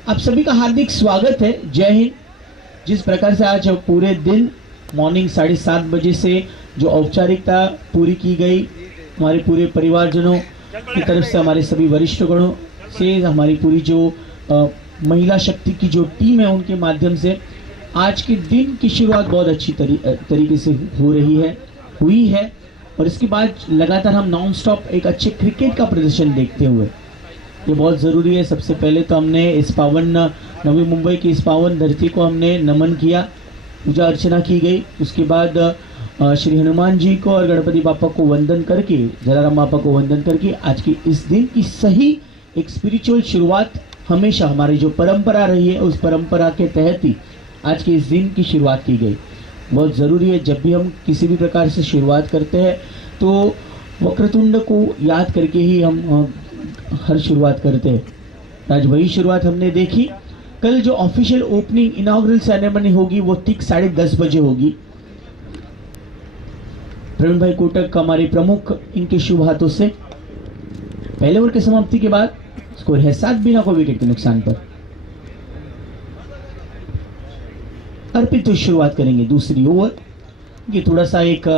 आप सभी का हार्दिक स्वागत है। जय हिंद। जिस प्रकार से आज पूरे दिन मॉर्निंग 7:30 बजे से जो औपचारिकता पूरी की गई, हमारे पूरे परिवारजनों की तरफ से, हमारे सभी वरिष्ठ गणों से, हमारी पूरी जो महिला शक्ति की जो टीम है उनके माध्यम से आज के दिन की शुरुआत बहुत अच्छी तरीके से हुई है। और इसके बाद लगातार हम नॉन स्टॉप एक अच्छे क्रिकेट का प्रदर्शन देखते हुए, ये बहुत ज़रूरी है। सबसे पहले तो हमने इस पावन नवी मुंबई की इस पावन धरती को हमने नमन किया, पूजा अर्चना की गई। उसके बाद श्री हनुमान जी को और गणपति बापा को वंदन करके, जलाराम बापा को वंदन करके आज की इस दिन की सही एक स्पिरिचुअल शुरुआत हमेशा हमारी जो परंपरा रही है, उस परंपरा के तहत ही आज के इस दिन की शुरुआत की गई। बहुत ज़रूरी है जब भी हम किसी भी प्रकार से शुरुआत करते हैं तो वक्रतुंड को याद करके ही हम हर शुरुआत करते हैं। आज वही शुरुआत हमने देखी। कल जो ऑफिशियल ओपनिंग इनॉग्रल सेरेमनी होगी वो ठीक 10:30 बजे होगी। प्रवीण भाई कोटक हमारे प्रमुख, इनके शुभ हाथों से पहले ओवर की समाप्ति के बाद स्कोर है 7 बिना कोई विकेट के नुकसान पर। अर्पित तो शुरुआत करेंगे दूसरी ओवर। ये थोड़ा सा एक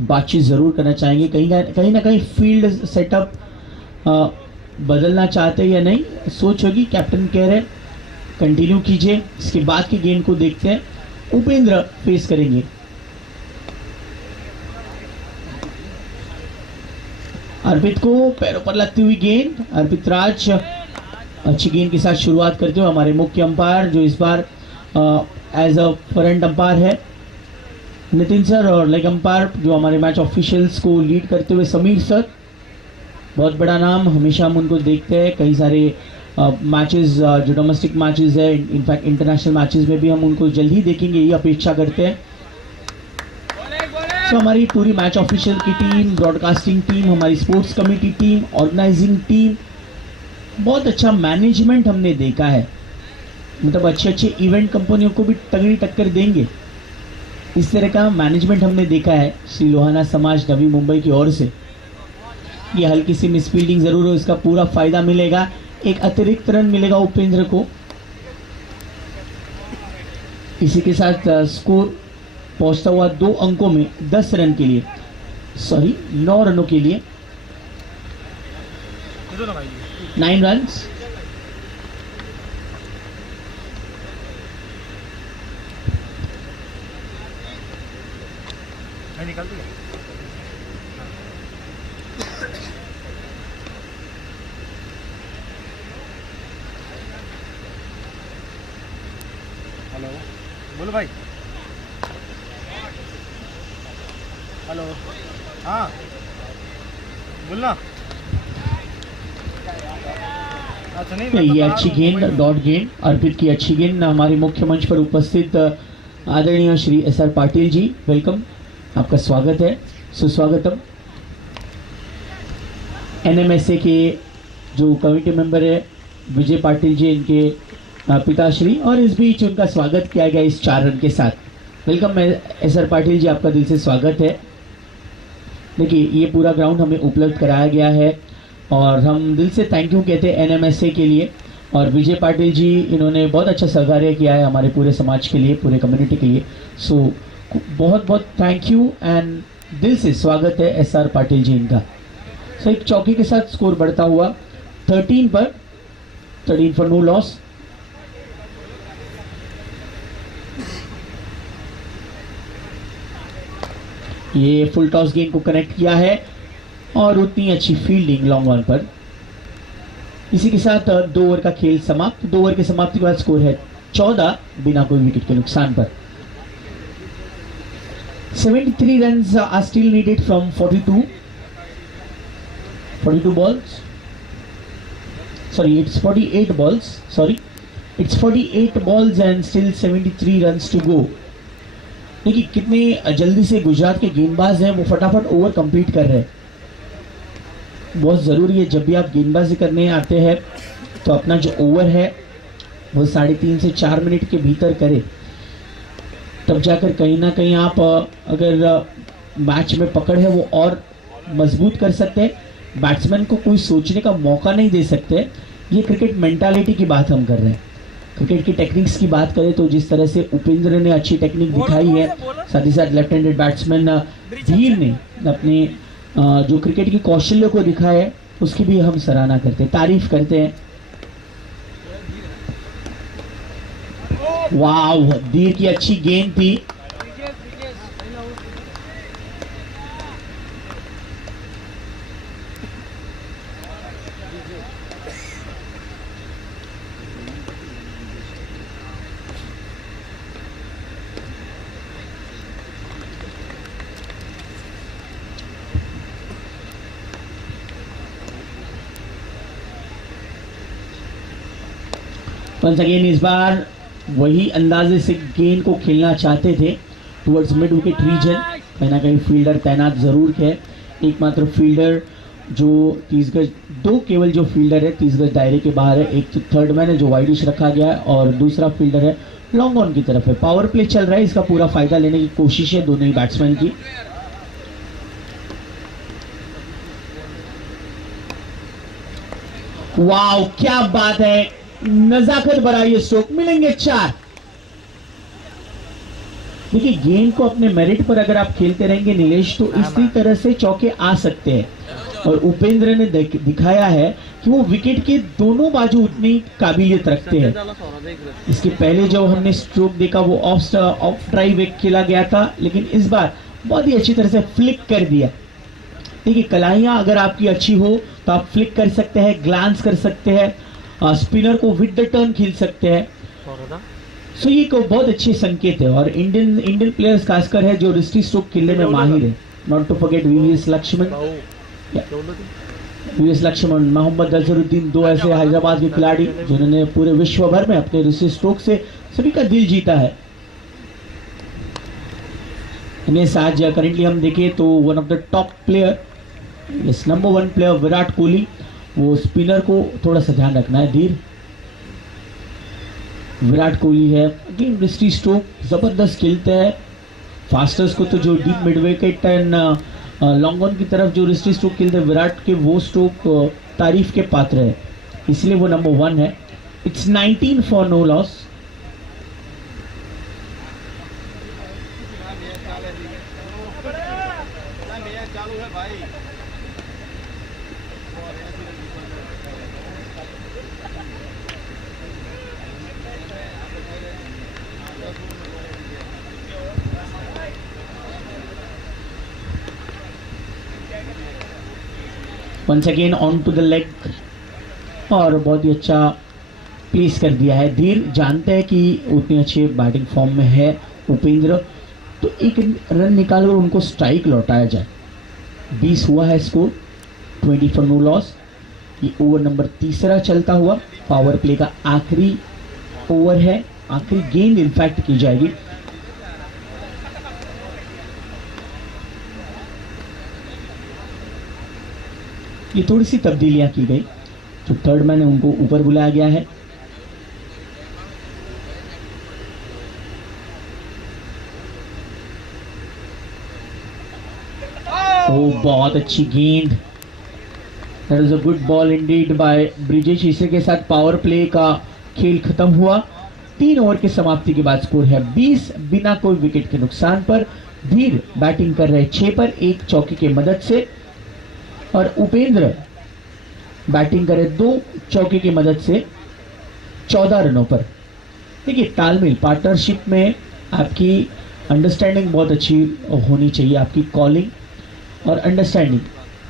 बातचीत जरूर करना चाहेंगे, कहीं ना कहीं फील्ड सेटअप बदलना चाहते या नहीं, सोच होगी। कैप्टन कह रहे कंटिन्यू कीजिए, इसके बाद की गेंद को देखते हैं। उपेंद्र फेस करेंगे। अर्पित को पैरों पर लगती हुई गेंद, अर्पित राज अच्छी गेंद के साथ शुरुआत करते हुए हमारे मुख्य अंपायर जो इस बार एज अ फ्रंट अंपायर है नितिन सर, और लेग अंपायर जो हमारे मैच ऑफिशियल्स को लीड करते हुए समीर सर। बहुत बड़ा नाम, हमेशा हम उनको देखते हैं। कई सारे मैचेस जो डोमेस्टिक मैचेस है, इनफैक्ट इंटरनेशनल मैचेस में भी हम उनको जल्द ही देखेंगे, ये अपेक्षा करते हैं। तो हमारी पूरी मैच ऑफिशियल की टीम, ब्रॉडकास्टिंग टीम, हमारी sports committee team, organizing team, बहुत अच्छा मैनेजमेंट हमने देखा है। मतलब अच्छे अच्छे इवेंट कंपनियों को भी तगड़ी टक्कर देंगे, इस तरह का मैनेजमेंट हमने देखा है श्री लोहाना समाज नवी मुंबई की ओर से। ये हल्की सी मिसफील्डिंग जरूर हो, इसका पूरा फायदा मिलेगा, एक अतिरिक्त रन मिलेगा उपेंद्र को। इसी के साथ स्कोर पहुंचता हुआ 2 अंकों में 10 रन के लिए, 9 रनों के लिए 9 रन्स। निकल दिया। हेलो, बोलो भाई। हेलो, हाँ बोलना। अच्छा नहीं, ये अच्छी गेंद, डॉट गेंद, अर्पित की अच्छी गेंद। हमारे मुख्य मंच पर उपस्थित आदरणीय श्री SR पाटिल जी, वेलकम, आपका स्वागत है, सुस्वागतम। NMSA के जो कमेटी मेंबर है विजय पाटिल जी, इनके पिताश्री, और इस बीच उनका स्वागत किया गया इस 4 रन के साथ। वेलकम SR पाटिल जी, आपका दिल से स्वागत है। देखिए ये पूरा ग्राउंड हमें उपलब्ध कराया गया है और हम दिल से थैंक यू कहते हैं NMSA के लिए, और विजय पाटिल जी इन्होंने बहुत अच्छा सहकार्य किया है हमारे पूरे समाज के लिए, पूरे कम्युनिटी के लिए। सो बहुत बहुत थैंक यू एंड दिल से स्वागत है SR पाटिल जी इनका। सो एक चौकी के साथ स्कोर बढ़ता हुआ 13 फॉर नो लॉस। ये फुल टॉस गेंद को कनेक्ट किया है और उतनी अच्छी फील्डिंग लॉन्ग ऑन पर। इसी के साथ 2 ओवर का खेल समाप्त। 2 ओवर की समाप्ति के बाद स्कोर है 14 बिना कोई विकेट के नुकसान पर। 73 runs are still needed from 42 balls. Sorry, it's 48 balls. Sorry, it's 48 balls and still 73 runs to go. देखिए कितने जल्दी से गुजरात के गेंदबाज हैं, वो फटाफट ओवर कंप्लीट कर रहे हैं। बहुत ज़रूरी है जब भी आप गेंदबाजी करने आते हैं तो अपना जो ओवर है वो 3.5 से 4 मिनट के भीतर करें, तब जाकर कहीं ना कहीं आप अगर मैच में पकड़ है वो और मजबूत कर सकते हैं। बैट्समैन को कोई सोचने का मौका नहीं दे सकते। ये क्रिकेट मेंटालिटी की बात हम कर रहे हैं। क्रिकेट की टेक्निक्स की बात करें तो जिस तरह से उपेंद्र ने अच्छी टेक्निक दिखाई है, साथ ही साथ लेफ्ट हैंडेड बैट्समैन धीर ने अपने जो क्रिकेट की कौशल्य को दिखाया है उसकी भी हम सराहना करते हैं, तारीफ करते हैं। वाव, धीर की अच्छी गेंद थी। वंस अगेन इस बार वही अंदाजे से गेंद को खेलना चाहते थे टुवर्ड्स मिड विकेट रीजन। कहीं ना कहीं फील्डर तैनात जरूर है। एकमात्र फील्डर जो 30 गज, दो केवल जो फील्डर है 30 गज दायरे के बाहर है, एक तो थर्ड मैन है जो वाइडिश रखा गया है और दूसरा फील्डर है लॉन्ग ऑन की तरफ है। पावर प्ले चल रहा है, इसका पूरा फायदा लेने की कोशिश है दोनों ही बैट्समैन की। वाह क्या बात है, नजाकत भरा ये स्ट्रोक, मिलेंगे 4। देखिए गेंद को अपने मेरिट पर अगर आप खेलते रहेंगे नीलेश तो इसी तरह से चौके आ सकते हैं और उपेंद्र ने दिखाया है कि वो विकेट के दोनों बाजू उतनी काबिलियत रखते हैं। इसके पहले जो हमने स्ट्रोक देखा वो ऑफ ड्राइव एक खेला गया था, लेकिन इस बार बहुत ही अच्छी तरह से फ्लिक कर दिया। देखिए कलाइयां अगर आपकी अच्छी हो तो आप फ्लिक कर सकते हैं, ग्लांस कर सकते हैं, स्पिनर को विद द टर्न खेल सकते हैं। सो ये को बहुत अच्छे संकेत है और इंडियन प्लेयर्स खासकर है जो रिस्टी स्ट्रोक खेलने में माहिर है। Not to forget VVS Laxman, Mohammad Azharuddin, दो ऐसे हैदराबाद के खिलाड़ी जिन्होंने पूरे विश्व भर में अपने रिस्टी स्ट्रोक से सभी का दिल जीता है। इन्हें आज करेंटली हम देखें तो one of the top player, इस नंबर 1 प्लेयर विराट कोहली, वो स्पिनर को थोड़ा सा ध्यान रखना है। धीर विराट कोहली है, अगेन रिस्टी स्ट्रोक जबरदस्त खेलते हैं। फास्टर्स को तो जो deep mid wicket and long on की तरफ जो रिस्टी स्ट्रोक खेलते हैं विराट के, वो स्ट्रोक तारीफ के पात्र है, इसलिए वो नंबर 1 है। It's 19 for no loss. Once again on to the leg और बहुत ही अच्छा प्लेस कर दिया है। धीर जानते हैं कि उतनी अच्छी बैटिंग फॉर्म में है उपेंद्र, तो एक रन निकालकर उनको स्ट्राइक लौटाया जाए। 20 हुआ है स्कोर, 20 फॉर नो लॉस। ये ओवर नंबर 3 चलता हुआ, पावर प्ले का आखिरी ओवर है, आखिरी गेंद इनफैक्ट की जाएगी। ये थोड़ी सी तब्दीलियां की गई, जो थर्ड मैन है उनको ऊपर बुलाया गया है। ओ बहुत अच्छी गेंद, that is a good ball indeed by Brijesh. इसी के साथ पावर प्ले का खेल खत्म हुआ। 3 ओवर की समाप्ति के बाद स्कोर है 20 बिना कोई विकेट के नुकसान पर। धीर बैटिंग कर रहे 6 पर 1 चौके की मदद से और उपेंद्र बैटिंग करे 2 चौके की मदद से 14 रनों पर। देखिए तालमेल, पार्टनरशिप में आपकी अंडरस्टैंडिंग बहुत अच्छी होनी चाहिए, आपकी कॉलिंग और अंडरस्टैंडिंग।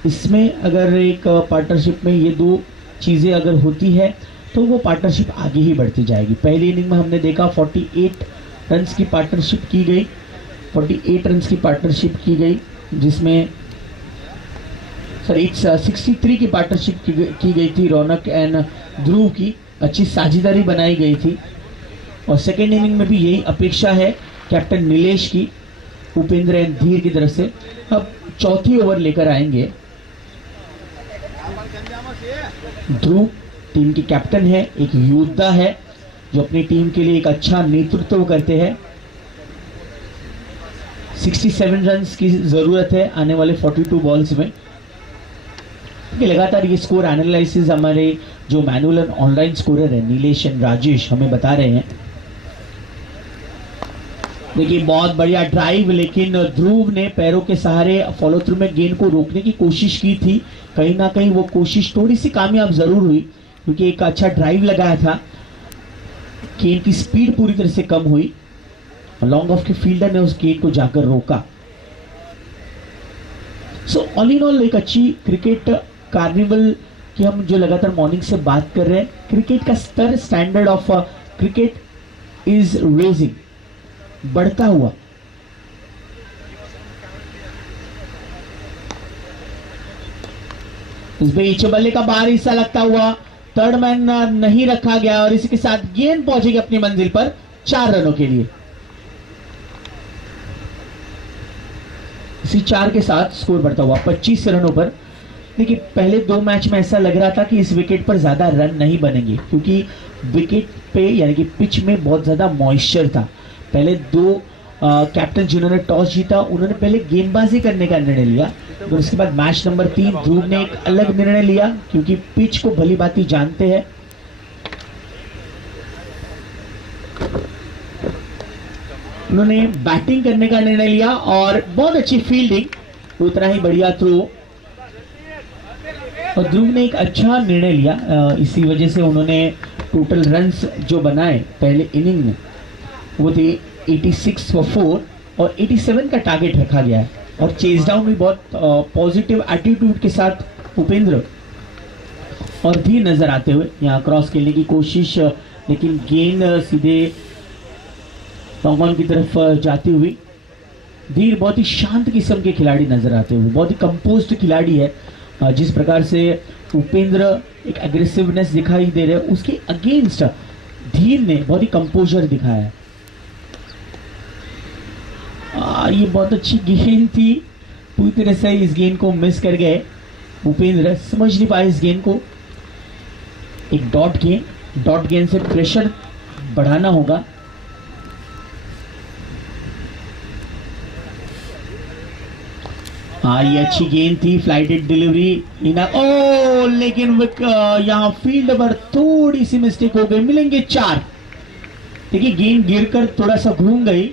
इसमें अगर एक पार्टनरशिप में ये 2 चीज़ें अगर होती है तो वो पार्टनरशिप आगे ही बढ़ती जाएगी। पहली इनिंग में हमने देखा 48 रन्स की पार्टनरशिप की गई, 48 रन्स की पार्टनरशिप की गई, जिसमें 63 की पार्टनरशिप की गई थी रौनक एंड ध्रुव की, अच्छी साझेदारी बनाई गई थी। और सेकेंड इनिंग में भी यही अपेक्षा है कैप्टन नीलेश की, उपेंद्र एंड धीर की तरफ से। अब चौथी ओवर लेकर आएंगे ध्रुव, टीम के कैप्टन है, एक योद्धा है जो अपनी टीम के लिए एक अच्छा नेतृत्व करते हैं। 67 रन्स की जरूरत है आने वाले 42 बॉल्स में। लगातार ये स्कोर एनालिसिस हमारे जो मैनुअल एंड ऑनलाइन स्कोरर है नीलेश एंड राजेश हमें बता रहे हैं। देखिए बहुत बढ़िया ड्राइव, लेकिन ध्रुव ने पैरों के सहारे फॉलो थ्रू में गेंद को रोकने की कोशिश की थी। कहीं ना कहीं वो कोशिश थोड़ी सी कामयाब जरूर हुई, क्योंकि एक अच्छा ड्राइव लगाया था। गेंद की स्पीड पूरी तरह से कम हुई, लॉन्ग ऑफ के फील्डर ने उस गेंद को जाकर रोका। सो ऑल इन ऑल एक अच्छी क्रिकेट कार्निवल की हम जो लगातार मॉर्निंग से बात कर रहे हैं, क्रिकेट का स्तर, standard of cricket is raising, बढ़ता हुआ। इस बीच बल्ले का बाहरी हिस्सा लगता हुआ, थर्ड मैन नहीं रखा गया और इसी के साथ गेंद पहुंचेगी अपनी मंजिल पर 4 रनों के लिए। इसी 4 के साथ स्कोर बढ़ता हुआ 25 रनों पर। देखिए पहले 2 मैच में ऐसा लग रहा था कि इस विकेट पर ज़्यादा रन नहीं बनेंगे, क्योंकि विकेट पे यानी कि पिच में बहुत ज़्यादा मॉइस्चर था। पहले 2 कैप्टन जिन्होंने टॉस जीता उन्होंने पहले गेंदबाजी करने का निर्णय लिया, तो उसके बाद मैच नंबर 3 ध्रुव ने एक अलग निर्णय लिया, क्योंकि पिच को भली भांति जानते हैं। उन्होंने बैटिंग करने का निर्णय लिया और बहुत अच्छी फील्डिंग, उतना ही बढ़िया थ्रो, और ध्रुव ने एक अच्छा निर्णय लिया। इसी वजह से उन्होंने टोटल रन्स जो बनाए पहले इनिंग में वो थे 86 फॉर 4 और 87 का टारगेट रखा गया है। और चेज डाउन भी बहुत पॉजिटिव एटीट्यूड के साथ उपेंद्र और धीर नजर आते हुए यहाँ क्रॉस खेलने की कोशिश, लेकिन गेंद सीधे लॉन्ग ऑन की तरफ जाती हुई। धीर बहुत ही शांत किस्म के खिलाड़ी नजर आते हुए, बहुत ही कंपोज्ड खिलाड़ी है। जिस प्रकार से उपेंद्र एक एग्रेसिवनेस दिखाई दे रहे हैं, उसके अगेंस्ट धीर ने बहुत ही कंपोजर दिखाया है। ये बहुत अच्छी गेंद थी, पूरी तरह से इस गेंद को मिस कर गए उपेंद्र, समझ नहीं पाए इस गेंद को। एक डॉट गेंद से प्रेशर बढ़ाना होगा। ये अच्छी गेंद थी, फ्लाइटेड डिलीवरी लेकिन यहाँ फील्ड पर थोड़ी सी मिस्टेक हो गई, मिलेंगे 4। देखिए गेंद गिरकर थोड़ा सा घूम गई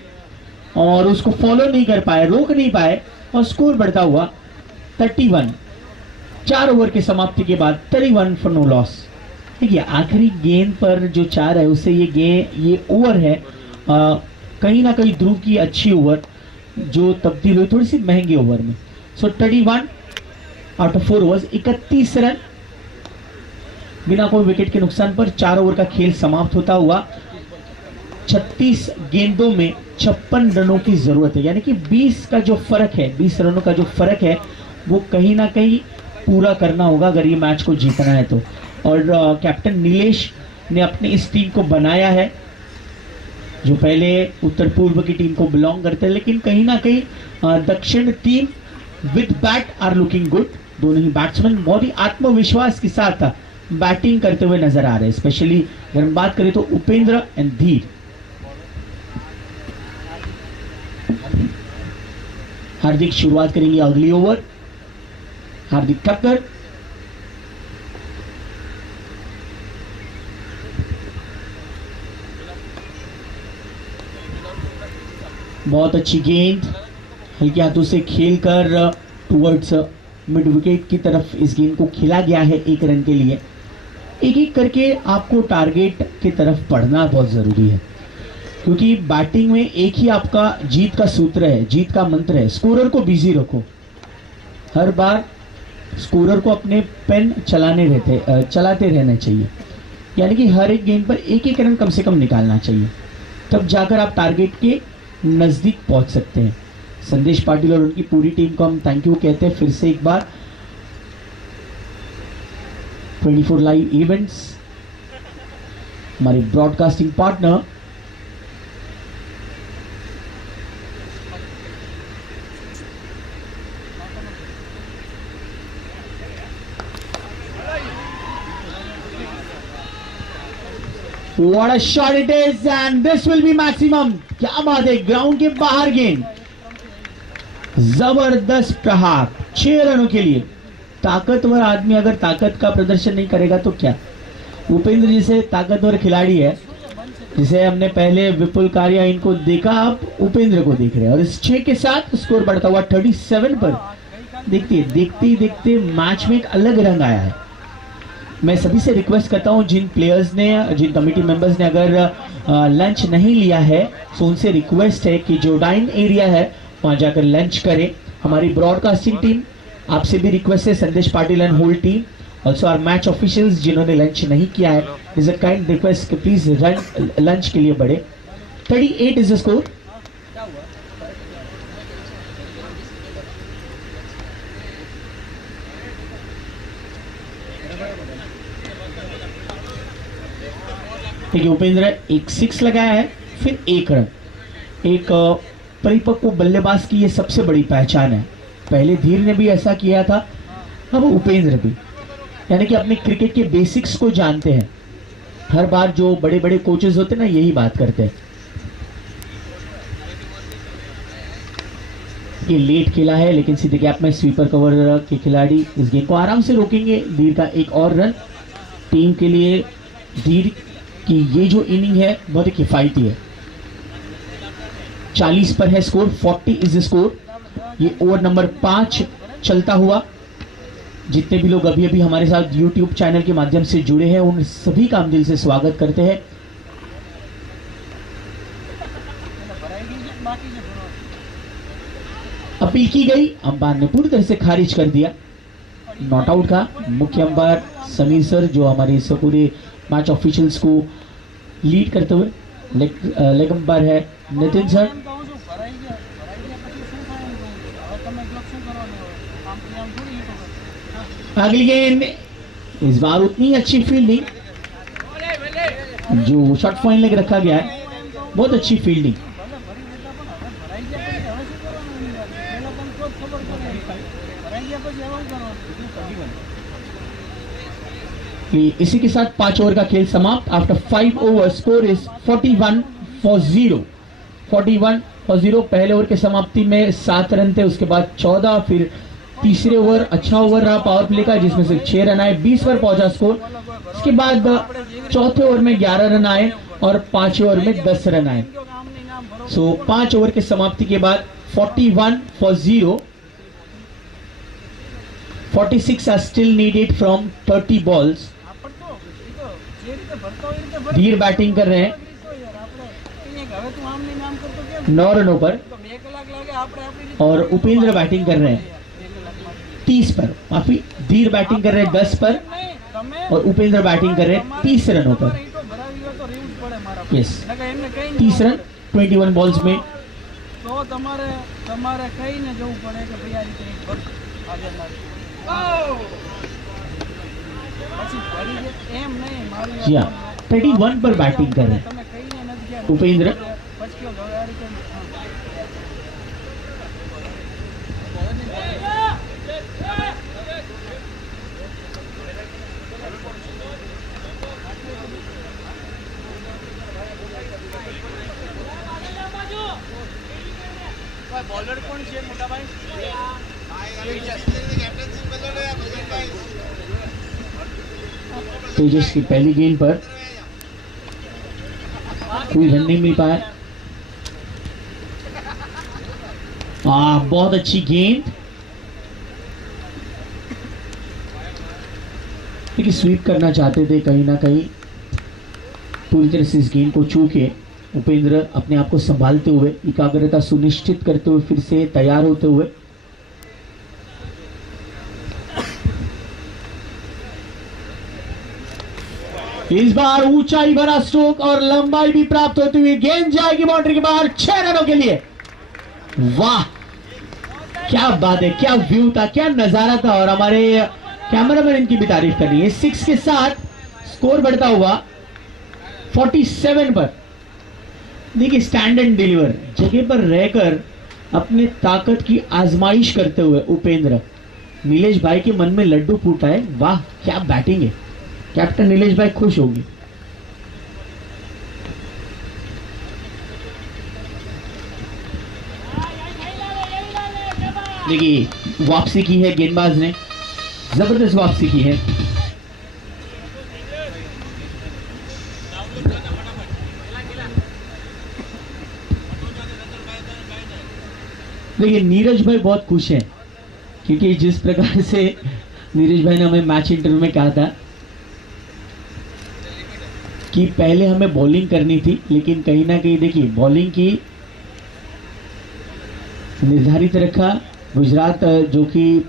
और उसको फॉलो नहीं कर पाए, रोक नहीं पाए, और स्कोर बढ़ता हुआ 31। 4 ओवर के समाप्ति के बाद 31 फॉर नो लॉस। देखिए आखिरी गेंद पर जो 4 है उससे ये ओवर है कहीं ना कहीं ध्रुव की अच्छी ओवर जो तब्दील हुई थोड़ी सी महंगे ओवर में। सो 31 आउट ऑफ 4 ओवर्स, 31 रन बिना कोई विकेट के नुकसान पर 4 ओवर का खेल समाप्त होता हुआ। 36 गेंदों में 56 रनों की जरूरत है, यानी कि 20 का जो फर्क है, 20 रनों का जो फर्क है वो कहीं ना कहीं पूरा करना होगा अगर ये मैच को जीतना है तो। और कैप्टन नीलेश ने अपनी इस टीम को बनाया है जो पहले उत्तर पूर्व की टीम को बिलोंग करते हैं, लेकिन कहीं ना कहीं दक्षिण team with bat are looking good. दोनों ही बैट्समैन बहुत ही आत्मविश्वास के साथ बैटिंग करते हुए नजर आ रहे हैं, स्पेशली अगर हम बात करें तो उपेंद्र एंड धीर। हार्दिक शुरुआत करेंगे अगली ओवर। हार्दिक ठक्कर, बहुत अच्छी गेंद, हल्के हाथों से खेलकर टुवर्ड्स मिड विकेट की तरफ इस गेंद को खेला गया है 1 रन के लिए। एक एक करके आपको टारगेट की तरफ बढ़ना बहुत जरूरी है, क्योंकि बैटिंग में एक ही आपका जीत का सूत्र है, जीत का मंत्र है, स्कोरर को बिजी रखो। हर बार स्कोरर को अपने पेन चलाते रहना चाहिए, यानी कि हर एक गेंद पर 1-1 रन कम से कम निकालना चाहिए, तब जाकर आप टारगेट के नजदीक पहुंच सकते हैं। संदेश पाटिल और उनकी पूरी टीम को हम थैंक यू कहते हैं फिर से एक बार। 24 लाइव इवेंट्स, हमारे broadcasting partner What a shot it is and this will be maximum। क्या बात है, ग्राउंड के बाहर गेंद, जबरदस्त प्रहार 6 रनों के लिए। ताकतवर आदमी अगर ताकत का प्रदर्शन नहीं करेगा तो क्या। उपेंद्र जैसे ताकतवर खिलाड़ी है, जिसे हमने पहले विपुल कारिया इनको देखा, अब उपेंद्र को देख रहे हैं, और इस 6 के साथ स्कोर बढ़ता हुआ 37 पर। देखते ही मैच में एक अलग रंग आया है। मैं सभी से रिक्वेस्ट करता हूं, जिन प्लेयर्स ने, जिन कमेटी मेंबर्स ने अगर लंच नहीं लिया है, तो उनसे रिक्वेस्ट है कि जो डाइन एरिया है वहां जाकर लंच करें। हमारी ब्रॉडकास्टिंग टीम आपसे भी रिक्वेस्ट है, Sandesh Patil and whole team, also our match officials जिन्होंने लंच नहीं किया है, इज अ काइंड रिक्वेस्ट कि प्लीज लंच के लिए बढ़े। 38 इज द स्कोर। देखिए उपेंद्र एक 6 लगाया है, फिर 1 रन, एक परिपक्व बल्लेबाज की ये सबसे बड़ी पहचान है। पहले धीर ने भी ऐसा किया था, अब उपेंद्र भी, यानी कि अपने क्रिकेट के बेसिक्स को जानते हैं। हर बार जो बड़े बड़े कोचेस होते हैं ना, यही बात करते हैं। ये लेट खेला है, लेकिन सीधे गैप में स्वीपर कवर के खिलाड़ी इस गेंद को आराम से रोकेंगे। धीर का एक और रन टीम के लिए। धीर की ये जो इनिंग है बहुत ही किफायती है। 40 पर है स्कोर, 40 इज स्कोर। ये ओवर नंबर 5 चलता हुआ। जितने भी लोग अभी अभी हमारे साथ YouTube चैनल के माध्यम से जुड़े हैं, उन सभी का हम दिल से स्वागत करते हैं। अपील की गई, अंपायर ने पूरी तरह से खारिज कर दिया। नॉट आउट का मुख्य अंपायर समीर सर, जो हमारे इस पूरे मैच ऑफिशियल्स को लीड करते हुए। लेग अंपायर है नितिन सर। अगली गेंद, इस बार उतनी अच्छी फील्डिंग, जो शॉट पॉइंट लेके रखा गया है, बहुत अच्छी फील्डिंग। इसी के साथ 5 ओवर का खेल समाप्त। After 5 over score is 41 for 0। 41 for 0। पहले ओवर के समाप्ति में 7 रन थे, उसके बाद 14, फिर तीसरे ओवर अच्छा ओवर रहा पावर प्ले का, जिसमें से 6 रन आए, 20 पर पहुंचा स्कोर। उसके बाद चौथे ओवर में 11 रन आए और 5वें ओवर में 10 रन आए। सो 5 ओवर के समाप्ति के बाद 41 for 0। 46 are still needed from 30 balls। धीर बैटिंग कर रहे हैं 9 रनों पर, और उपेंद्र बैटिंग कर रहे हैं 30 पर। माफी, धीर बैटिंग कर रहे हैं 10 पर और उपेंद्र बैटिंग कर रहे हैं 30 रनों पर। यस, 30 रन 21 बॉल्स में। तो તમારે કહીને જવું પડે કે ભાઈ આ રીતે આજે મારી પછી ફરી એમ નહીં મારી जी हाँ, 31 पर बैटिंग कर रहे हैं તમે કહીને નથી ગયા उपेंद्र। પછી કયો હવે આ રીતે बॉलर कौन है मोटा भाई? तेजस की पहली गेंद पर कोई रन नहीं मिल पाया। बहुत अच्छी गेंद, लेकिन स्वीप करना चाहते थे, कहीं ना कहीं पूरी तरह से इस गेंद को चूके उपेंद्र अपने आप को संभालते हुए, एकाग्रता सुनिश्चित करते हुए, फिर से तैयार होते हुए। इस बार ऊंचाई भरा स्ट्रोक और लंबाई भी प्राप्त होती हुई गेंद जाएगी बाउंड्री के बाहर 6 रनों के लिए। वाह, क्या बात है, क्या व्यू था, क्या नजारा था, और हमारे कैमरामैन इनकी भी तारीफ करनी है। 6 के साथ स्कोर बढ़ता हुआ 47 पर। देखिए, स्टैंड एंड डिलीवर, जगह पर रहकर अपने ताकत की आजमाइश करते हुए उपेंद्र। नीलेश भाई के मन में लड्डू फूटा है। वाह, क्या बैटिंग है, कैप्टन नीलेश भाई खुश होंगे। देखिए, वापसी की है गेंदबाज ने, जबरदस्त वापसी की है। देखिए, नीरज भाई बहुत खुश हैं, क्योंकि जिस प्रकार से नीरज भाई ने हमें मैच इंटरव्यू में कहा था कि पहले हमें बॉलिंग करनी थी, लेकिन कहीं ना कहीं देखिए बॉलिंग की निर्धारित रखा गुजरात, जो कि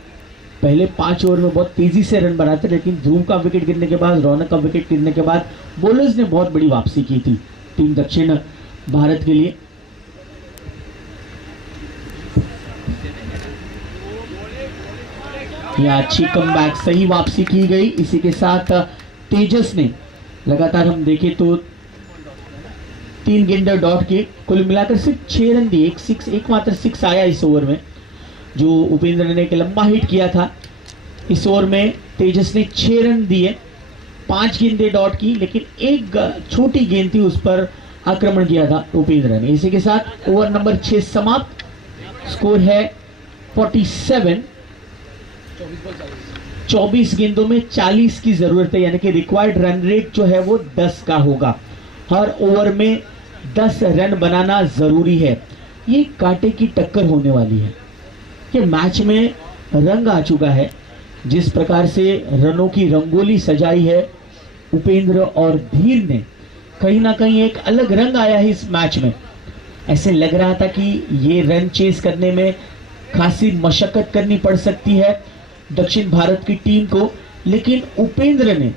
पहले 5 ओवर में बहुत तेजी से रन बनाते, लेकिन ध्रुव का विकेट गिरने के बाद, रौनक का विकेट गिरने के बाद बॉलर्स ने बहुत बड़ी वापसी की थी टीम दक्षिण भारत के लिए। यह अच्छी कमबैक, सही वापसी की गई। इसी के साथ तेजस ने लगातार हम देखें तो 3 गेंदे डॉट के, कुल मिलाकर सिर्फ 6 रन दिए, एकमात्र 6 आया इस ओवर में, जो उपेंद्र ने एक लंबा हिट किया था। इस ओवर में तेजस ने 6 रन दिए, 5 गेंदे डॉट की, लेकिन एक छोटी गेंद थी, उस पर आक्रमण किया था उपेंद्र ने। इसी के साथ ओवर नंबर 6 समाप्त। स्कोर है 47। 24 गेंदों में 40 की जरूरत है, यानी कि रिक्वायर्ड रन रेट जो है वो 10 का होगा। हर ओवर में 10 रन बनाना जरूरी है। ये कांटे की टक्कर होने वाली है। ये मैच में रंग आ चुका है। जिस प्रकार से रनों की रंगोली सजाई है उपेंद्र और धीर ने, कहीं ना कहीं एक अलग रंग आया है इस मैच में। ऐसे लग रहा था कि ये रन चेस करने में खासी मशक्कत करनी पड़ सकती है दक्षिण भारत की टीम को, लेकिन उपेंद्र ने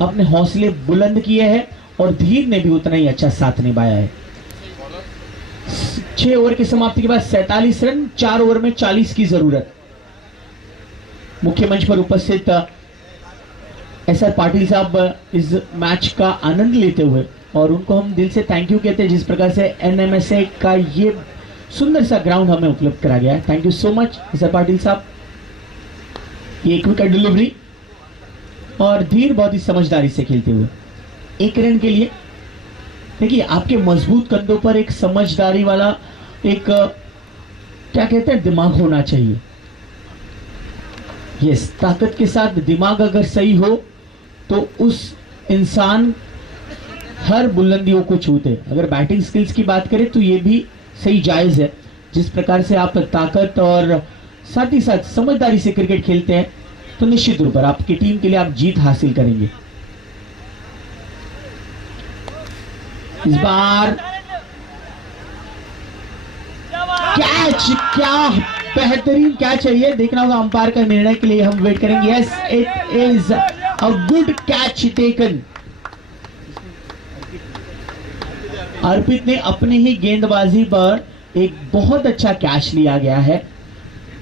अपने हौसले बुलंद किए हैं और धीर ने भी उतना ही अच्छा साथ निभाया है। 6 ओवर की समाप्ति के बाद 47 रन, 4 ओवर में 40 की जरूरत। मुख्य मंच पर उपस्थित एसआर पाटिल साहब इस मैच का आनंद लेते हुए, और उनको हम दिल से थैंक यू कहते हैं जिस प्रकार से एनएमएसए का ये सुंदर सा ग्राउंड हमें उपलब्ध करा गया है। Thank you so much SR Patil साहब। ये एक विकेट डिलीवरी और धीर बहुत ही समझदारी से खेलते हुए 1 रन के लिए। देखिए, आपके मजबूत कंधों पर एक समझदारी वाला एक क्या कहते हैं दिमाग होना चाहिए। यस, ताकत के साथ दिमाग अगर सही हो तो उस इंसान हर बुलंदियों को छूते। अगर बैटिंग स्किल्स की बात करें तो ये भी सही जायज है। जिस प्रकार से आप ताकत और साथ ही साथ समझदारी से क्रिकेट खेलते हैं तो निश्चित रूप पर आपकी टीम के लिए आप जीत हासिल करेंगे। इस बार कैच, क्या बेहतरीन कैच है ये। देखना होगा अंपायर का निर्णय के लिए, हम वेट करेंगे। Yes, it is a good catch taken. Arpit ने अपनी ही गेंदबाजी पर एक बहुत अच्छा कैच लिया गया है।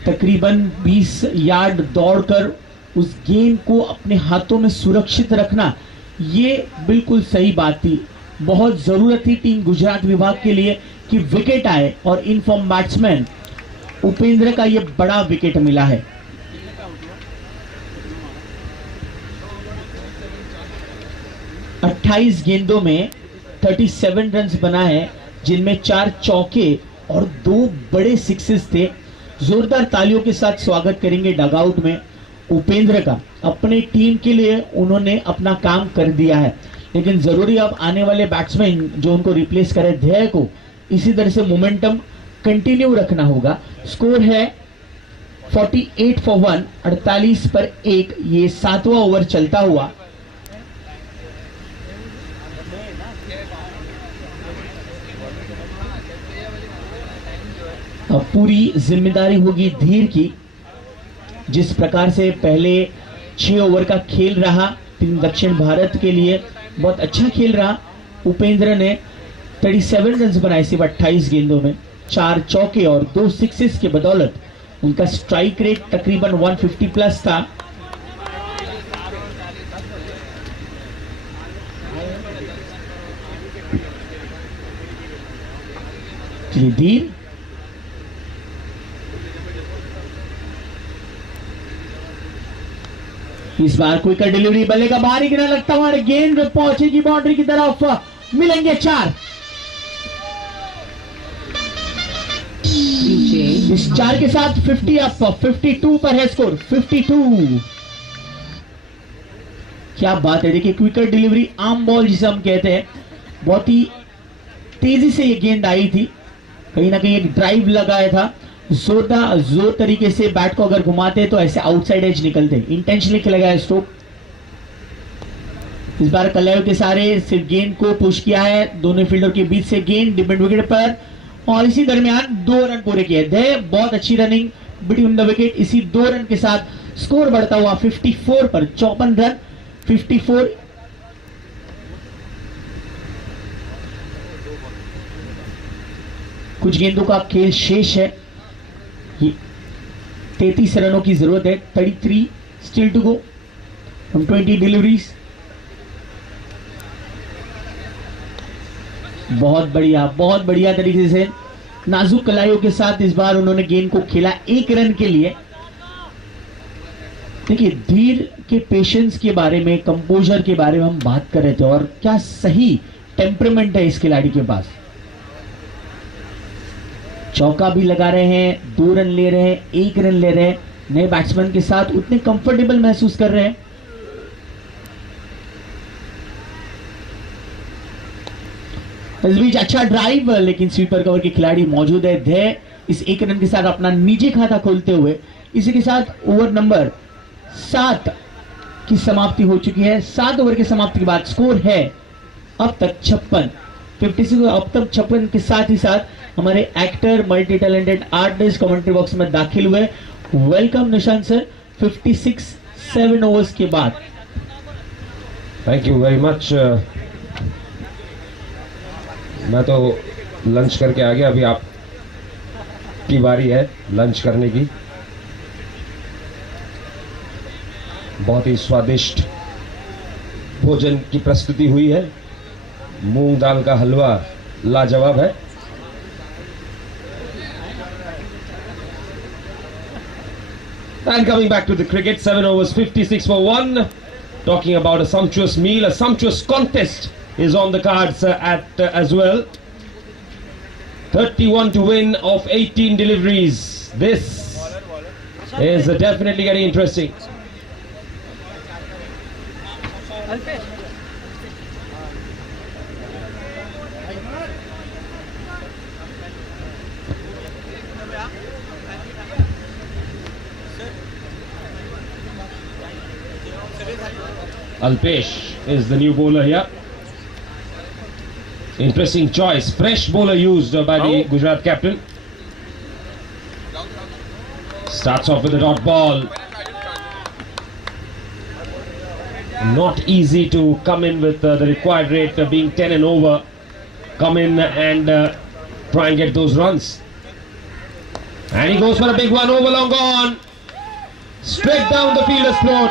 तकरीबन 20 यार्ड दौड़कर उस गेंद को अपने हाथों में सुरक्षित रखना, ये बिल्कुल सही बात थी। बहुत जरूरत थी टीम गुजरात विभाग के लिए कि विकेट आए, और इनफॉर्म बैट्समैन उपेंद्र का ये बड़ा विकेट मिला है। है 28 गेंदों में 37 रन बना है, जिनमें 4 चौके और 2 बड़े सिक्सेस थे। जोरदार तालियों के साथ स्वागत करेंगे डगआउट में उपेंद्र का। अपने टीम के लिए उन्होंने अपना काम कर दिया है, लेकिन जरूरी अब आने वाले बैट्समैन जो उनको रिप्लेस करे ध्येय को इसी तरह से मोमेंटम कंटिन्यू रखना होगा। स्कोर है 48 फॉर 1, 48 पर 1। ये 7वां ओवर चलता हुआ। अब पूरी जिम्मेदारी होगी धीर की। जिस प्रकार से पहले 6 ओवर का खेल रहा टीम दक्षिण भारत के लिए, बहुत अच्छा खेल रहा। उपेंद्र ने 37 रन बनाए सिर्फ 28 गेंदों में, 4 चौके और 2 सिक्सेस के बदौलत उनका स्ट्राइक रेट तकरीबन 150 प्लस था। धीर इस बार क्विकर डिलीवरी, बल्ले का बाहरी गिरा लगता हुआ गेंद पहुंचेगी बाउंड्री की तरफ, मिलेंगे 4। इस 4 के साथ 50 अप, 52 पर है स्कोर, 52। क्या बात है। देखिए, क्विकर डिलीवरी, आर्म बॉल जिसे हम कहते हैं, बहुत ही तेजी से ये गेंद आई थी। कहीं ना कहीं एक ड्राइव लगाया था, जोर तरीके से बैट को अगर घुमाते तो ऐसे आउटसाइड एज निकलते। इंटेंशनली खेला गया स्ट्रोक। इस बार कलायु के सारे सिर्फ गेंद को पुश किया है, दोनों फील्डर के बीच से गेंद डिपेंड विकेट पर, और इसी दरमियान 2 रन पूरे किए थे। बहुत अच्छी रनिंग बिटवीन द विकेट। इसी 2 रन के साथ स्कोर बढ़ता हुआ 54 पर 54 रन, 54। कुछ गेंदों का खेल शेष है, 33 रनों की जरूरत है। 33 still to go from 20 deliveries. बहुत बढ़िया तरीके से नाजुक कलाइयों के साथ इस बार उन्होंने गेंद को खेला 1 रन के लिए। देखिए, धीर के पेशेंस के बारे में, कंपोजर के बारे में हम बात कर रहे थे, और क्या सही टेम्परामेंट है इस खिलाड़ी के पास। चौका भी लगा रहे हैं, 2 रन ले रहे हैं, 1 रन ले रहे हैं, नए बैट्समैन के साथ उतने कंफर्टेबल महसूस कर रहे हैं। इस बीच अच्छा ड्राइव, लेकिन स्वीपर कवर के खिलाड़ी मौजूद है। धै इस 1 रन के साथ अपना निजी खाता खोलते हुए, इसी के साथ ओवर नंबर 7 की समाप्ति हो चुकी है। 7 ओवर की समाप्ति के बाद स्कोर है अब तक 56 अब तक 56 के साथ ही साथ हमारे actor, multi talented artist commentary box में दाखिल हुए। वेलकम निशांत सर, 56 7 ओवर्स के बाद। Thank you very much. मैं तो लंच करके आ गया, अभी आपकी बारी है लंच करने की। बहुत ही स्वादिष्ट भोजन की प्रस्तुति हुई है। मूंग दाल का हलवा लाजवाब है। And coming back to the cricket, 7 overs, 56 for 1. Talking about a sumptuous meal, a sumptuous contest is on the cards as well. 31 to win of 18 deliveries. This is definitely getting interesting. Alpesh is the new bowler here. Interesting choice. Fresh bowler used by the Gujarat captain. Starts off with a dot ball. Not easy to come in with the required rate being 10 and over. Come in and try and get those runs. And he goes for a big one, over long gone. Straight down the fielder's throat.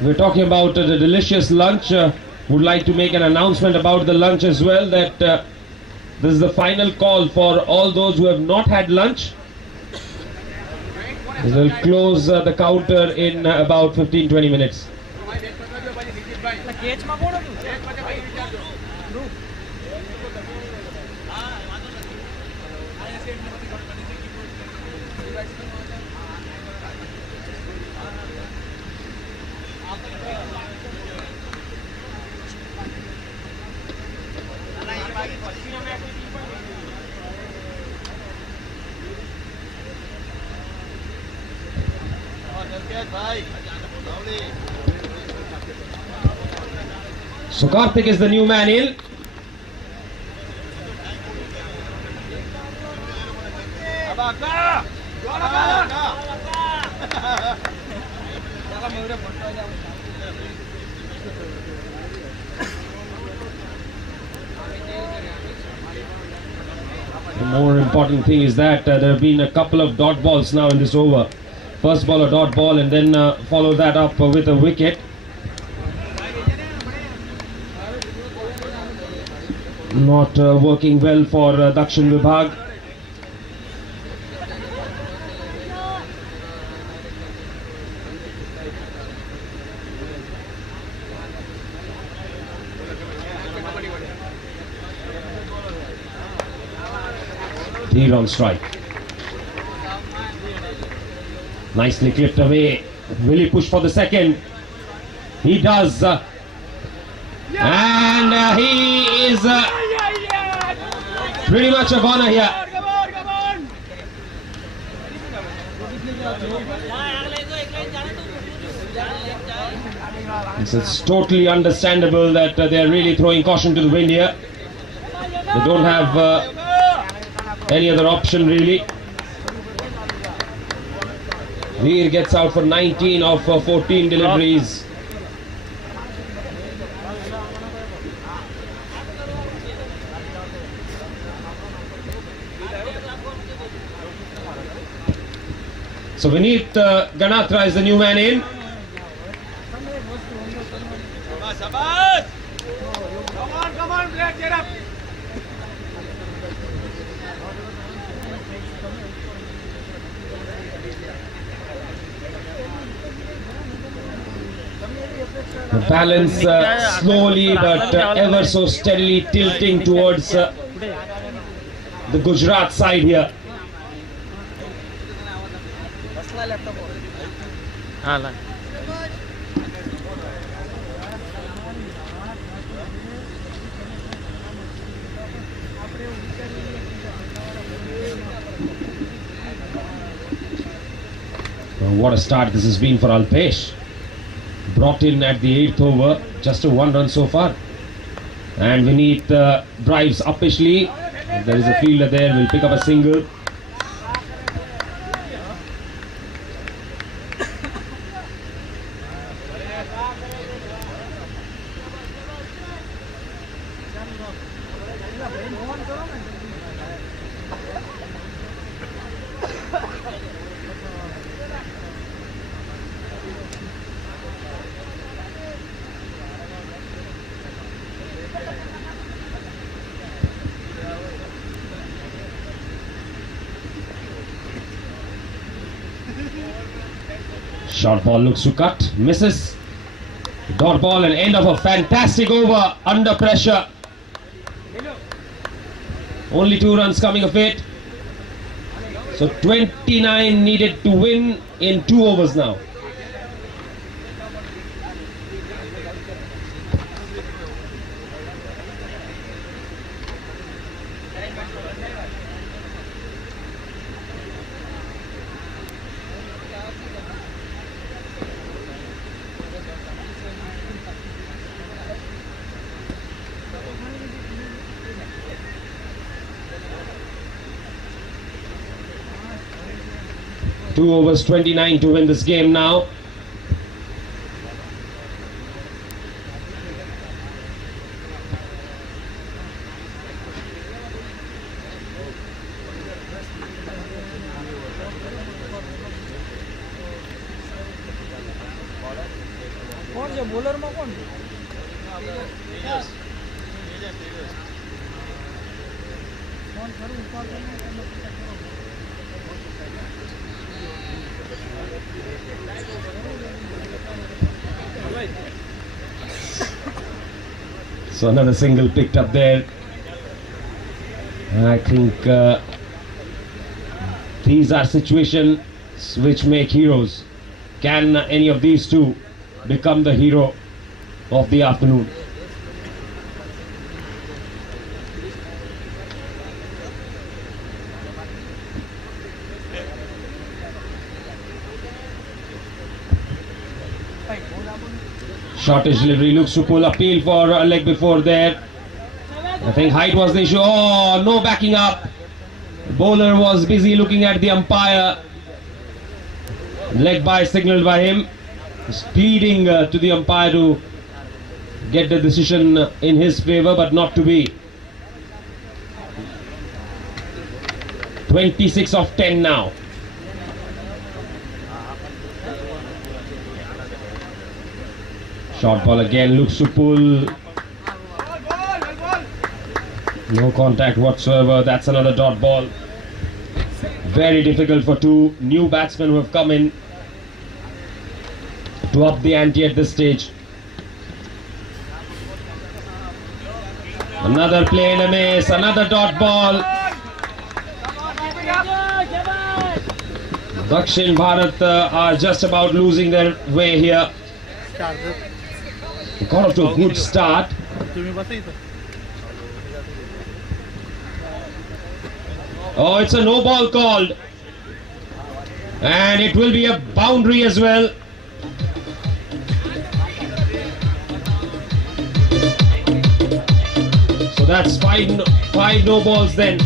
We're talking about the delicious lunch. Would like to make an announcement about the lunch as well, that this is the final call for all those who have not had lunch. We'll close the counter in about 15-20 minutes. So Karthik is the new man in. The more important thing is that there have been a couple of dot balls now in this over. First ball a dot ball, and then follow that up with a wicket. Not working well for Dakshin Vibhag. Three on strike. Nicely clipped away. Will he push for the second? He does. And he is pretty much a goner here. It's totally understandable that they are really throwing caution to the wind here. They don't have any other option really. Veer gets out for 19 of 14 deliveries. So Vineet Ganatra is the new man in. The balance slowly but ever so steadily tilting towards the Gujarat side here. What a start this has been for Alpesh. Brought in at the 8th over, just a 1 run so far. And Vineet drives uppishly. There is a fielder there, will pick up a single. Short ball looks to cut, misses. Dot ball and end of a fantastic over under pressure. Only 2 runs coming of it. So 29 needed to win in 2 overs now. Two overs, 29 to win this game now. कौन से bowler में कौन कौन खड़ू ऊपर So another single picked up there. I think these are situations which make heroes. Can any of these two become the hero of the afternoon? Shortish delivery, looks to pull, appeal for a leg before there. I think height was the issue. Oh, no backing up. Bowler was busy looking at the umpire. Leg by signalled by him. He's pleading to the umpire to get the decision in his favour, but not to be. 26 of 10 now. Short ball again, looks to pull. No contact whatsoever. That's another dot ball. Very difficult for two new batsmen who have come in to up the ante at this stage. Another play and a miss, another dot ball. Dakshin Bharat are just about losing their way here. Got off to a good start. Oh, it's a no ball called. And it will be a boundary as well. So that's five no balls then.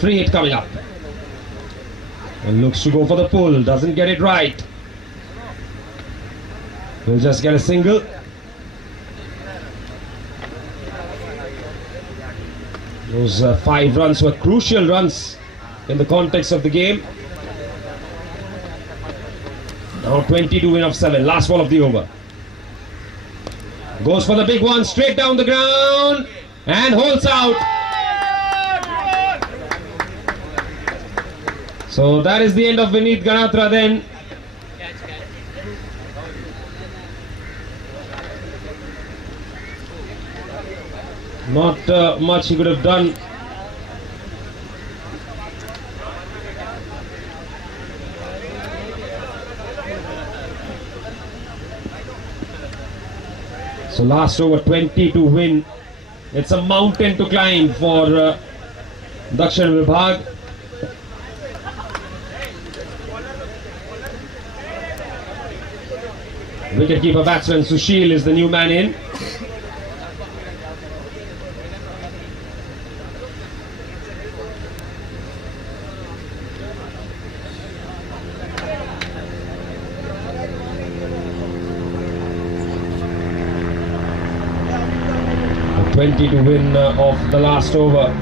Free hit coming up. And looks to go for the pull. Doesn't get it right. Will just get a single. Those 5 runs were crucial runs in the context of the game. Now 22 win of 7. Last ball of the over. Goes for the big one. Straight down the ground. And holds out. So that is the end of Vineet Ganatra then. Not much he could have done. So last over 20 to win. It's a mountain to climb for Dakshin Vibhag. Wicketkeeper batsman Sushil is the new man in. A 20 to win of the last over.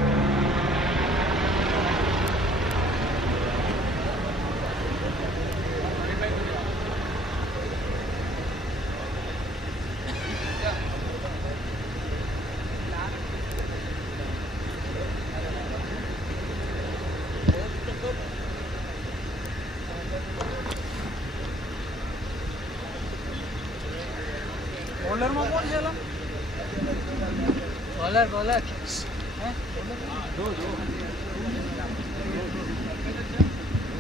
Bowler में कौन खेला bowler bowler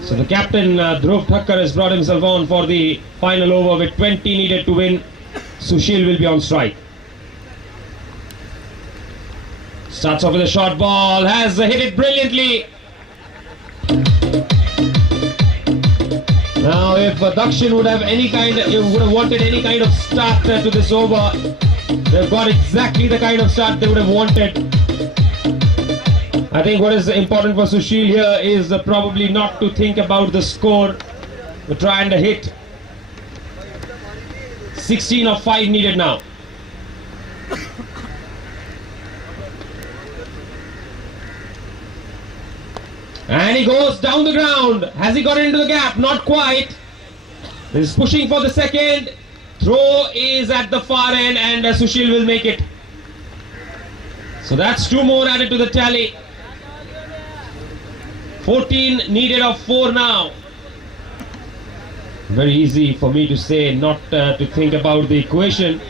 So the captain Dhruv Thakkar has brought himself on for the final over with 20 needed to win. Sushil will be on strike. Starts off with a short ball, has hit it brilliantly. Now if Dakshin would have wanted any kind of start to this over, they've got exactly the kind of start they would have wanted. I think what is important for Sushil here is probably not to think about the score, but try and hit. 16 of 5 needed now. And he goes down the ground. Has he got into the gap? Not quite. He's pushing for the second. Throw is at the far end and Sushil will make it. So that's 2 more added to the tally. 14 needed of 4 now. Very easy for me to say, not to think about the equation.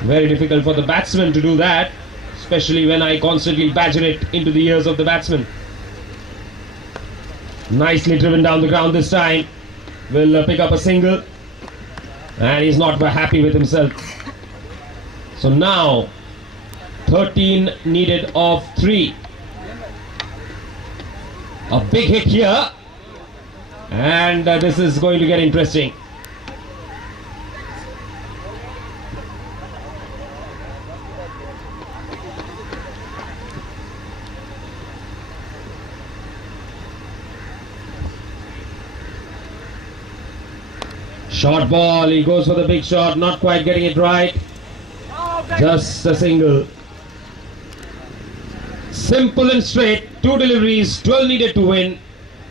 Very difficult for the batsman to do that, especially when I constantly badger it into the ears of the batsman. Nicely driven down the ground this time. Will pick up a single. And he's not very happy with himself. So now 13 needed of 3. A big hit here. And this is going to get interesting. Short ball, he goes for the big shot, not quite getting it right. Just a single. Simple and straight, 2 deliveries, 12 needed to win.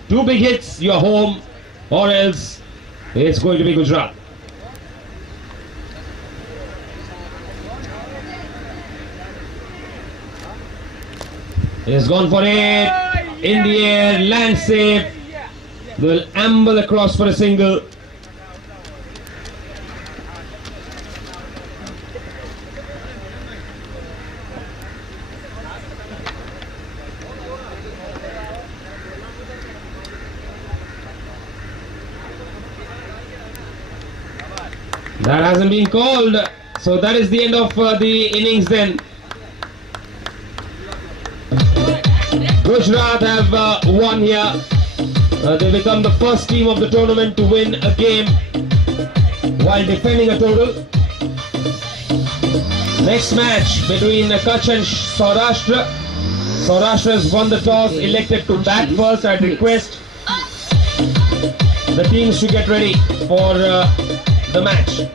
2 big hits, you're home, or else it's going to be Gujarat. He's gone for it, in the air, land safe. Will amble across for a single. That hasn't been called, so that is the end of the innings then. Gujarat have won here. They become the first team of the tournament to win a game while defending a total. Next match between Kutch and Saurashtra, Saurashtra has won the toss, elected to bat first. I'd request the teams to get ready for the match.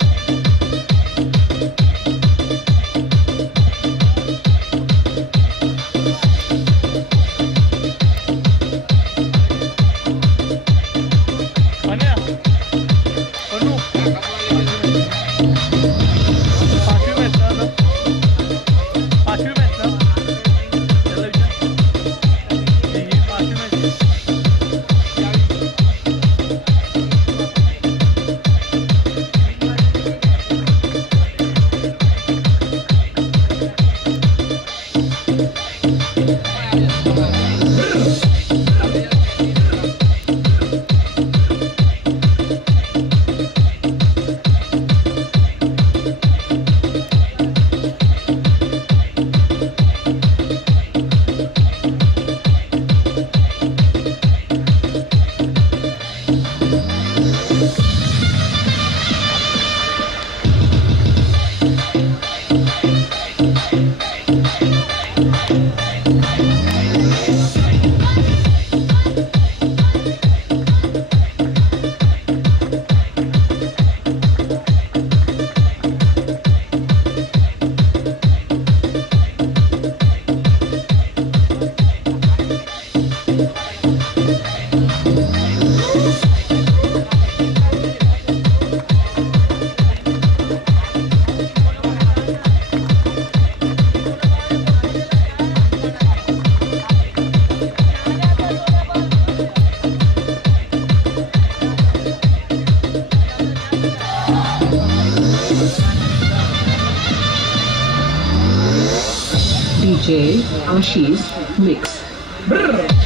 DJ Ashish Mix.